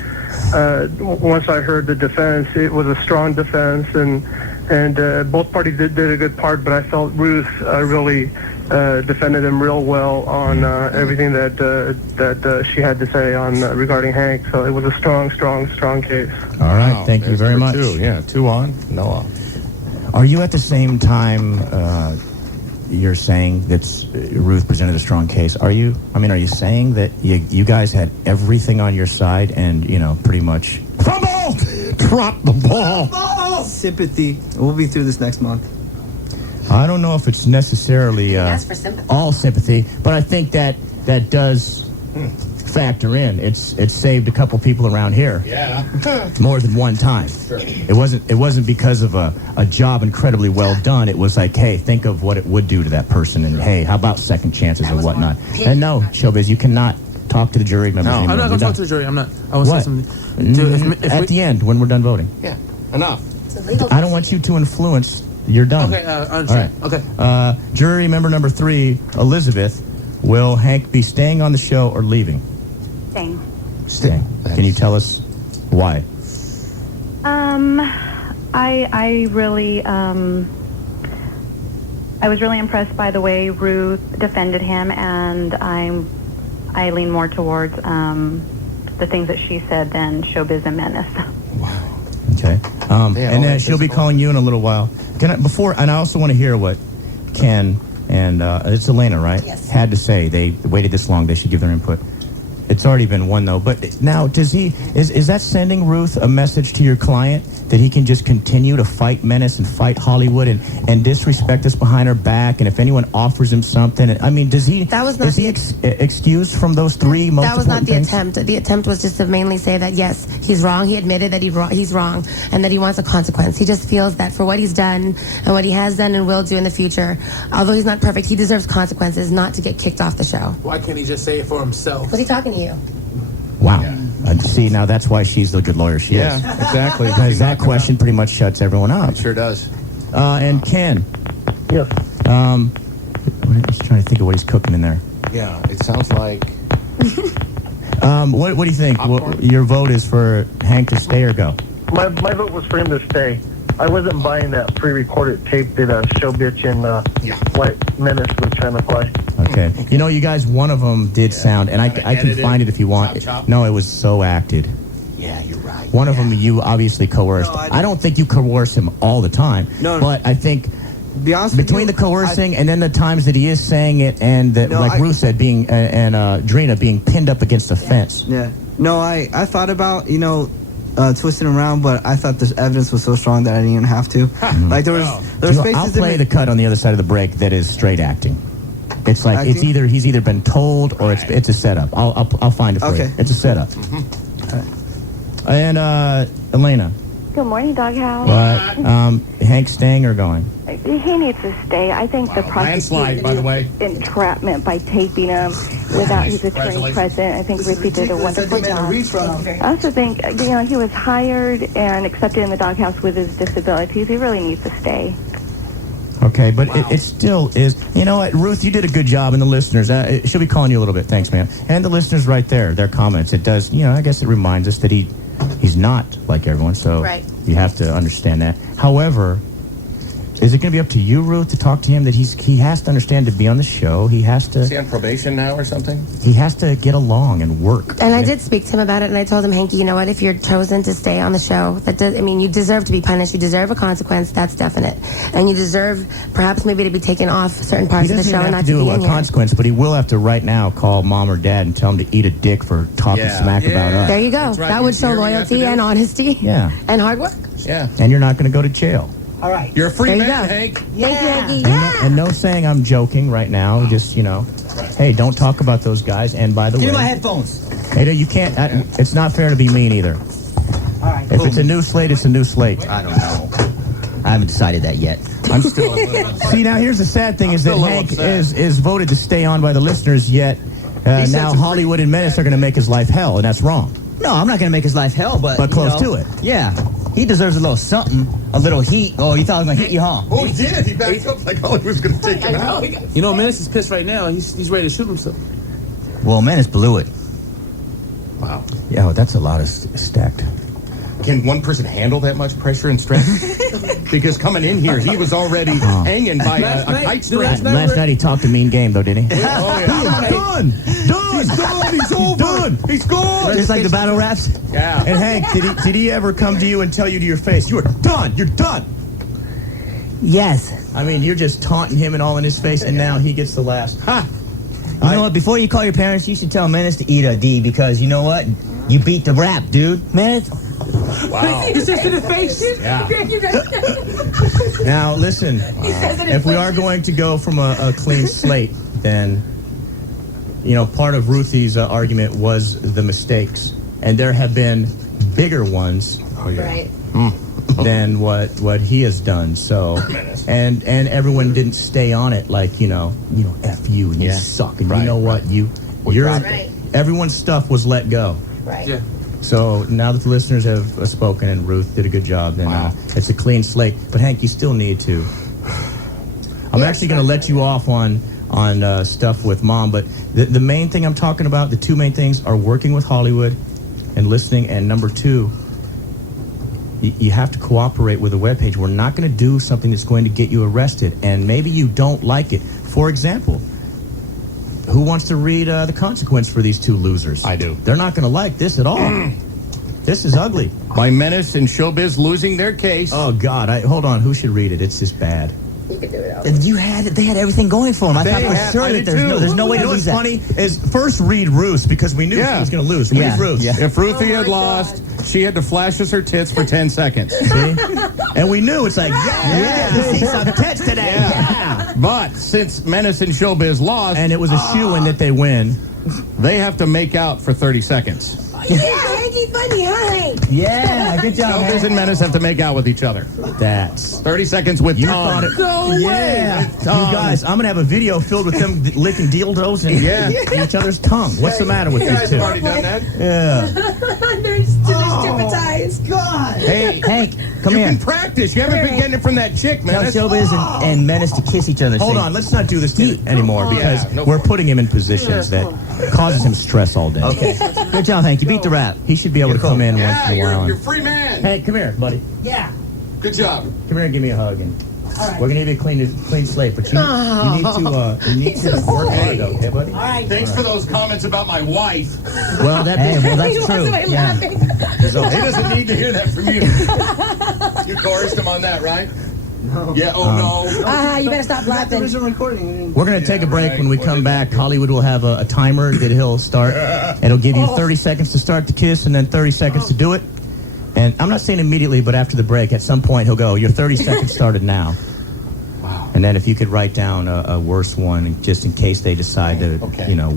once I heard the defense, it was a strong defense, and both parties did a good part. But I felt Ruth really defended him real well on everything that she had to say on regarding Hank. So it was a strong case. All right, thank you very much. 2, yeah, 2 on, no off. Are you at the same time? You're saying that Ruth presented a strong case. Are you saying that you guys had everything on your side and, pretty much fumble, drop the ball? Sympathy. We'll be through this next month. I don't know if it's necessarily all sympathy, but I think that does factor in. It's saved a couple people around here. Yeah. More than one time. Sure. It wasn't because of a job incredibly well done. It was like, hey, think of what it would do to that person, and hey, how about second chances and whatnot. And no, Showbiz, you cannot talk to the jury members anymore. I'm not going to talk to the jury. I'm not. I will say something. At the end, when we're done voting. Yeah, enough. I don't want you to influence. You're done. Okay, I understand. All right. Okay. Jury member number 3, Elizabeth, will Hank be staying on the show or leaving? Staying. Can you tell us why? I really I was really impressed by the way Ruth defended him, and I lean more towards the things that she said than Showbiz and Menace. Wow. Okay. And she'll be calling you in a little while. And I also want to hear what Ken and it's Elena, right? Yes. Had to say. They waited this long. They should give their input. It's already been won, though. But now, is that sending Ruth a message to your client that he can just continue to fight Menace and fight Hollywood and disrespect us behind her back? And if anyone offers him something, is he excused from those 3 most That was not important the things? attempt. The attempt was just to mainly say that, yes, he's wrong. He admitted that he's wrong and that he wants a consequence. He just feels that for what he's done and what he has done and will do in the future, although he's not perfect, he deserves consequences, not to get kicked off the show. Why can't he just say it for himself? Was he talking to you? Wow. See, now that's why she's the good lawyer she is. Yeah, exactly. Because that question pretty much shuts everyone up. It sure does. And Ken. Yes. I'm just trying to think of what he's cooking in there. Yeah, it sounds like... What do you think? Your vote is for Hank to stay or go? My vote was for him to stay. I wasn't buying that pre-recorded tape that Showbiz and White Menace was trying to play. Okay. You guys, one of them did sound, and I can find it if you want. No, it was so acted. Yeah, you're right. One of them you obviously coerced. No, I don't think you coerce him all the time. No. But I think Be honest between with the coercing and then the times that he is saying it, and Ruth said, being and Drina being pinned up against the fence. Yeah. No, I thought about twisting around, but I thought this evidence was so strong that I didn't even have to. Like there was spaces. I'll play the cut on the other side of the break that is straight acting. It's like acting? he's either been told or it's a setup. I'll find it for you. It's a setup. And Elena. Good morning, Doghouse. Hank staying or going? He needs to stay. I think the landslide, by the way. Entrapment by taping him without his attorney present. I think Ruthie did a wonderful job. I also think, he was hired and accepted in the Doghouse with his disabilities. He really needs to stay. Okay, but it still is. You know what, Ruth, you did a good job, and the listeners, she'll be calling you a little bit. Thanks, ma'am. And the listeners right there, their comments, it does, I guess it reminds us that he's not like everyone, so you have to understand that. However, Is it going to be up to you, Ruth, to talk to him that he has to understand to be on the show? He has to... Is he on probation now or something? He has to get along and work. And I did speak to him about it, and I told him, Hanky, you know what? If you're chosen to stay on the show, you deserve to be punished. You deserve a consequence. That's definite. And you deserve perhaps maybe to be taken off certain parts of the show and not to be in here. He doesn't have to do a consequence, but he will have to right now call mom or dad and tell him to eat a dick for talking smack about us. There you go. Right. That would show loyalty and honesty. Yeah. And hard work. Yeah. And you're not going to go to jail. All right. You're a free man, Hank. Thank you, Hanky. And no saying I'm joking right now. Just, hey, don't talk about those guys. And by the way... Give me my headphones. Hey, you can't... it's not fair to be mean either. All right. If it's a new slate, it's a new slate. I don't know. I haven't decided that yet. I'm still... See, now here's the sad thing is that Hank is voted to stay on by the listeners, yet now Hollywood and Menace are going to make his life hell, and that's wrong. No, I'm not going to make his life hell, but... But close to it. Yeah. He deserves a little something, a little heat. Oh, you thought I was going to hit you, huh? Oh, he did. He backed up like Hollywood was going to take him out. You know, Menace is pissed right now. He's ready to shoot himself. Well, Menace blew it. Wow. Yeah, well, that's a lot of stacked. Can one person handle that much pressure and stress? Because coming in here, he was already hanging by a kite string. Last night he talked a mean game, though, didn't he? Oh, yeah. Done! He's done! He's over! Done! He's gone! Just like the battle raps? Yeah. And Hank, did he ever come to you and tell you to your face, you are done! You're done! Yes. I mean, you're just taunting him and all in his face, and now he gets the last. Ha! You know what? Before you call your parents, you should tell Menace to eat a D, because you know what? You beat the rap, dude. Menace. Wow. He says to the face. Yeah. Now, listen, if we are going to go from a clean slate, then, part of Ruthie's argument was the mistakes. And there have been bigger ones Right. than what he has done. So, and everyone didn't stay on it like, F you and you suck. And you know what? Everyone's stuff was let go. Right. Yeah. So now that the listeners have spoken and Ruth did a good job, then it's a clean slate. But Hank, you still need to. I'm actually going to let you off on stuff with Mom, but the main thing I'm talking about, the two main things are working with Hollywood and listening, and number two, you have to cooperate with the webpage. We're not going to do something that's going to get you arrested, and maybe you don't like it. For example, who wants to read the consequence for these two losers? I do. They're not going to like this at all. This is ugly. By Menace and Showbiz losing their case. Oh, God. Hold on. Who should read it? It's just bad. You could do it. They had everything going for him. I thought for sure that there's no way to lose that. What's funny is first read Ruth, because we knew she was going to lose. Read Ruth. Yeah. If Ruthie had lost, she had to flash us her tits for 10 seconds. See? And we knew it's like, we get to see some tits today. Yeah. But since Menace and Showbiz lost, and it was a shoo-in that they win, they have to make out for 30 seconds. Yeah, Hanky funny, huh? Yeah, good job. Showbiz and Menace have to make out with each other. That's 30 seconds with tongue. Go away. Yeah. You guys, I'm going to have a video filled with them licking dildos and each other's tongue. What's the matter with these two? Already done that? Yeah. They're stigmatized. God. Hey, Hank, come you here. You can practice. You haven't been getting it from that chick, man. Tell Showbiz and Menace to kiss each other. Hold on. Let's not do this anymore because we're putting him in positions that causes him stress all day. Okay. Good job, Hank. You beat the rap. He should be able to come in once in a while. You're a free man. Hey, come here, buddy. Yeah. Good job. Come here and give me a hug. And we're gonna give you a clean slate, but you need to work hard, okay, buddy? All right. Thanks for those comments about my wife. Well, that's true. Yeah. He doesn't need to hear that from you. You coerced him on that, right? No. Yeah. Oh no. You better stop laughing. We're gonna take a break. When we come back, Hollywood will have a timer that he'll start. It'll give you 30 seconds to start the kiss, and then 30 seconds to do it. And I'm not saying immediately, but after the break, at some point, he'll go, your 30 seconds started now. Wow. And then if you could write down a worse one, just in case they decide to,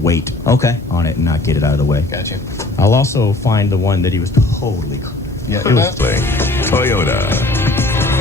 wait on it and not get it out of the way. Gotcha. I'll also find the one that he was totally... Yeah, it was... Toyota.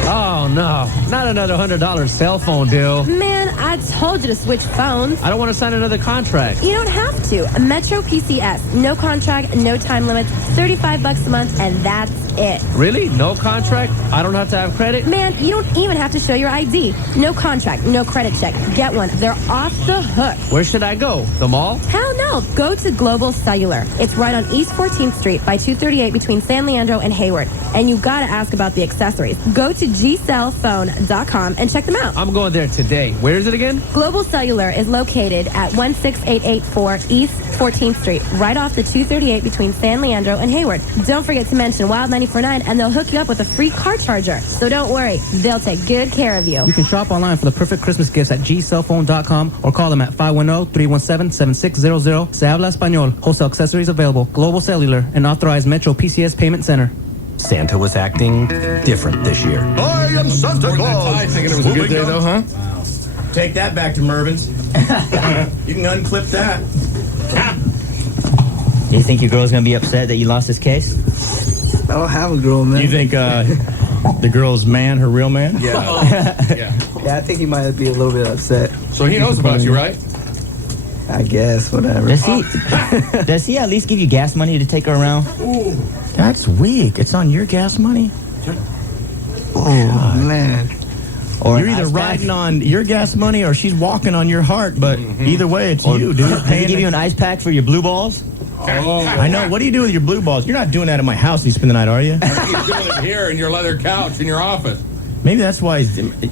Oh, no. Not another $100 cell phone deal. Man, I told you to switch phones. I don't want to sign another contract. You don't have to. Metro PCS. No contract, no time limits, $35 a month, and that's it. Really? No contract? I don't have to have credit? Man, you don't even have to show your ID. No contract, no credit check. Get one. They're off the hook. Where should I go? The mall? Hell no. Go to Global Cellular. It's right on East 14th Street by 238 between San Leandro and Hayward. And you gotta ask about the accessories. Go to gcellphone.com and check them out. I'm going there today. Where is it again? Global Cellular is located at 16884 East 14th Street, right off the 238 between San Leandro and Hayward. Don't forget to mention Wild 94.9 and they'll hook you up with a free car charger. So don't worry, they'll take good care of you. You can shop online for the perfect Christmas gifts at gcellphone.com or call them at 510-317-7600. Se habla español. Wholesale accessories available. Global Cellular, an authorized Metro PCS payment center. Santa was acting different this year. I am Santa Claus. Thinking it was a good day, though, huh? Take that back to Mervin's. You can unclip that. You think your girl's gonna be upset that you lost this case? I don't have a girl, man. You think the girl's man, her real man? Yeah, I think he might be a little bit upset. So he knows about you, right? I guess, whatever. Does he at least give you gas money to take her around? That's weak. It's on your gas money? Oh, man. Or you're either riding on your gas money or she's walking on your heart, but either way, it's you, dude. Does he give you an ice pack for your blue balls? I know. What do you do with your blue balls? You're not doing that at my house. You spend the night, are you? He's doing it here in your leather couch in your office. Maybe that's why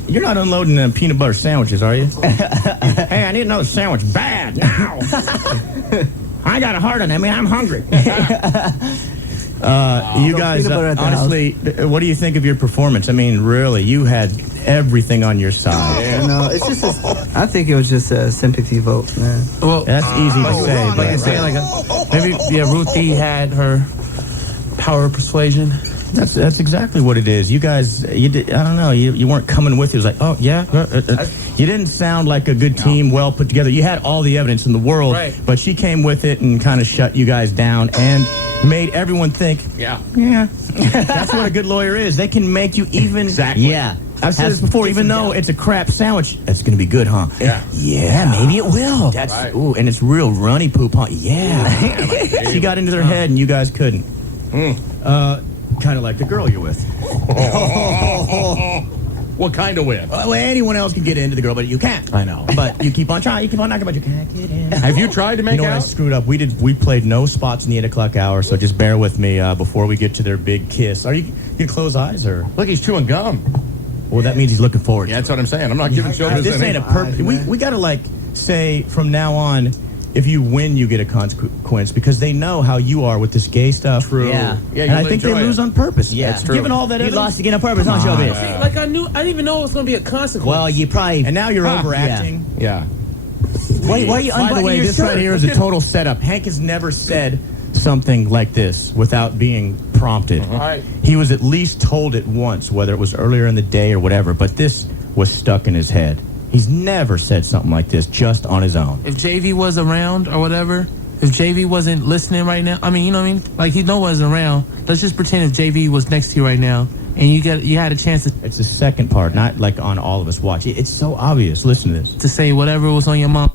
you're not unloading peanut butter sandwiches, are you? Hey, I need another sandwich bad now. I got a heart on that. I mean, I'm hungry. You guys, honestly, what do you think of your performance? I mean, really, you had everything on your side. Yeah, no, it's just I think it was just a sympathy vote, man. Well, that's easy to say. Like I say, maybe Ruthie had her power of persuasion. That's exactly what it is. You guys, I don't know, you weren't coming with it. It was like, oh, yeah. You didn't sound like a good team, well put together. You had all the evidence in the world, right. But she came with it and kind of shut you guys down and made everyone think, yeah. That's what a good lawyer is. They can make you even. Exactly. Yeah. I've said this before, even though it's a crap sandwich, that's going to be good, huh? Yeah, maybe it will. That's right. Ooh, and it's real runny poop, huh? Yeah. She got into their head and you guys couldn't. Kind of like the girl you're with. What kind of with? Well, anyone else can get into the girl, but you can't. I know. But you keep on trying. You keep on knocking, but you can't get in. Have you tried to make out? I screwed up. We played no spots in the 8 o'clock hour, so just bear with me before we get to their big kiss. Are you going to close eyes? Or look, he's chewing gum. Well, that means he's looking forward. Yeah, that's what I'm saying. I'm not giving Showbiz this ain't a purpose. We got to, say from now on, if you win, you get a consequence because they know how you are with this gay stuff. True. Yeah. And I think they lose on purpose. Yeah, it's true. Given all that, you lost again on purpose, huh, Showbiz? I didn't even know it was going to be a consequence. Well, you probably. And now you're overacting. Yeah. Why are you unbuttoning your shirt? By the way, this right here is a total setup. Hank has never said something like this without being prompted. He was at least told it once, whether it was earlier in the day or whatever, but this was stuck in his head. He's never said something like this just on his own. If JV was around or whatever, if JV wasn't listening right now, I mean, you know what I mean? Like, he wasn't around. Let's just pretend if JV was next to you right now and you had a chance to... It's the second part, not like on all of us watch. It's so obvious. Listen to this. To say whatever was on your mind.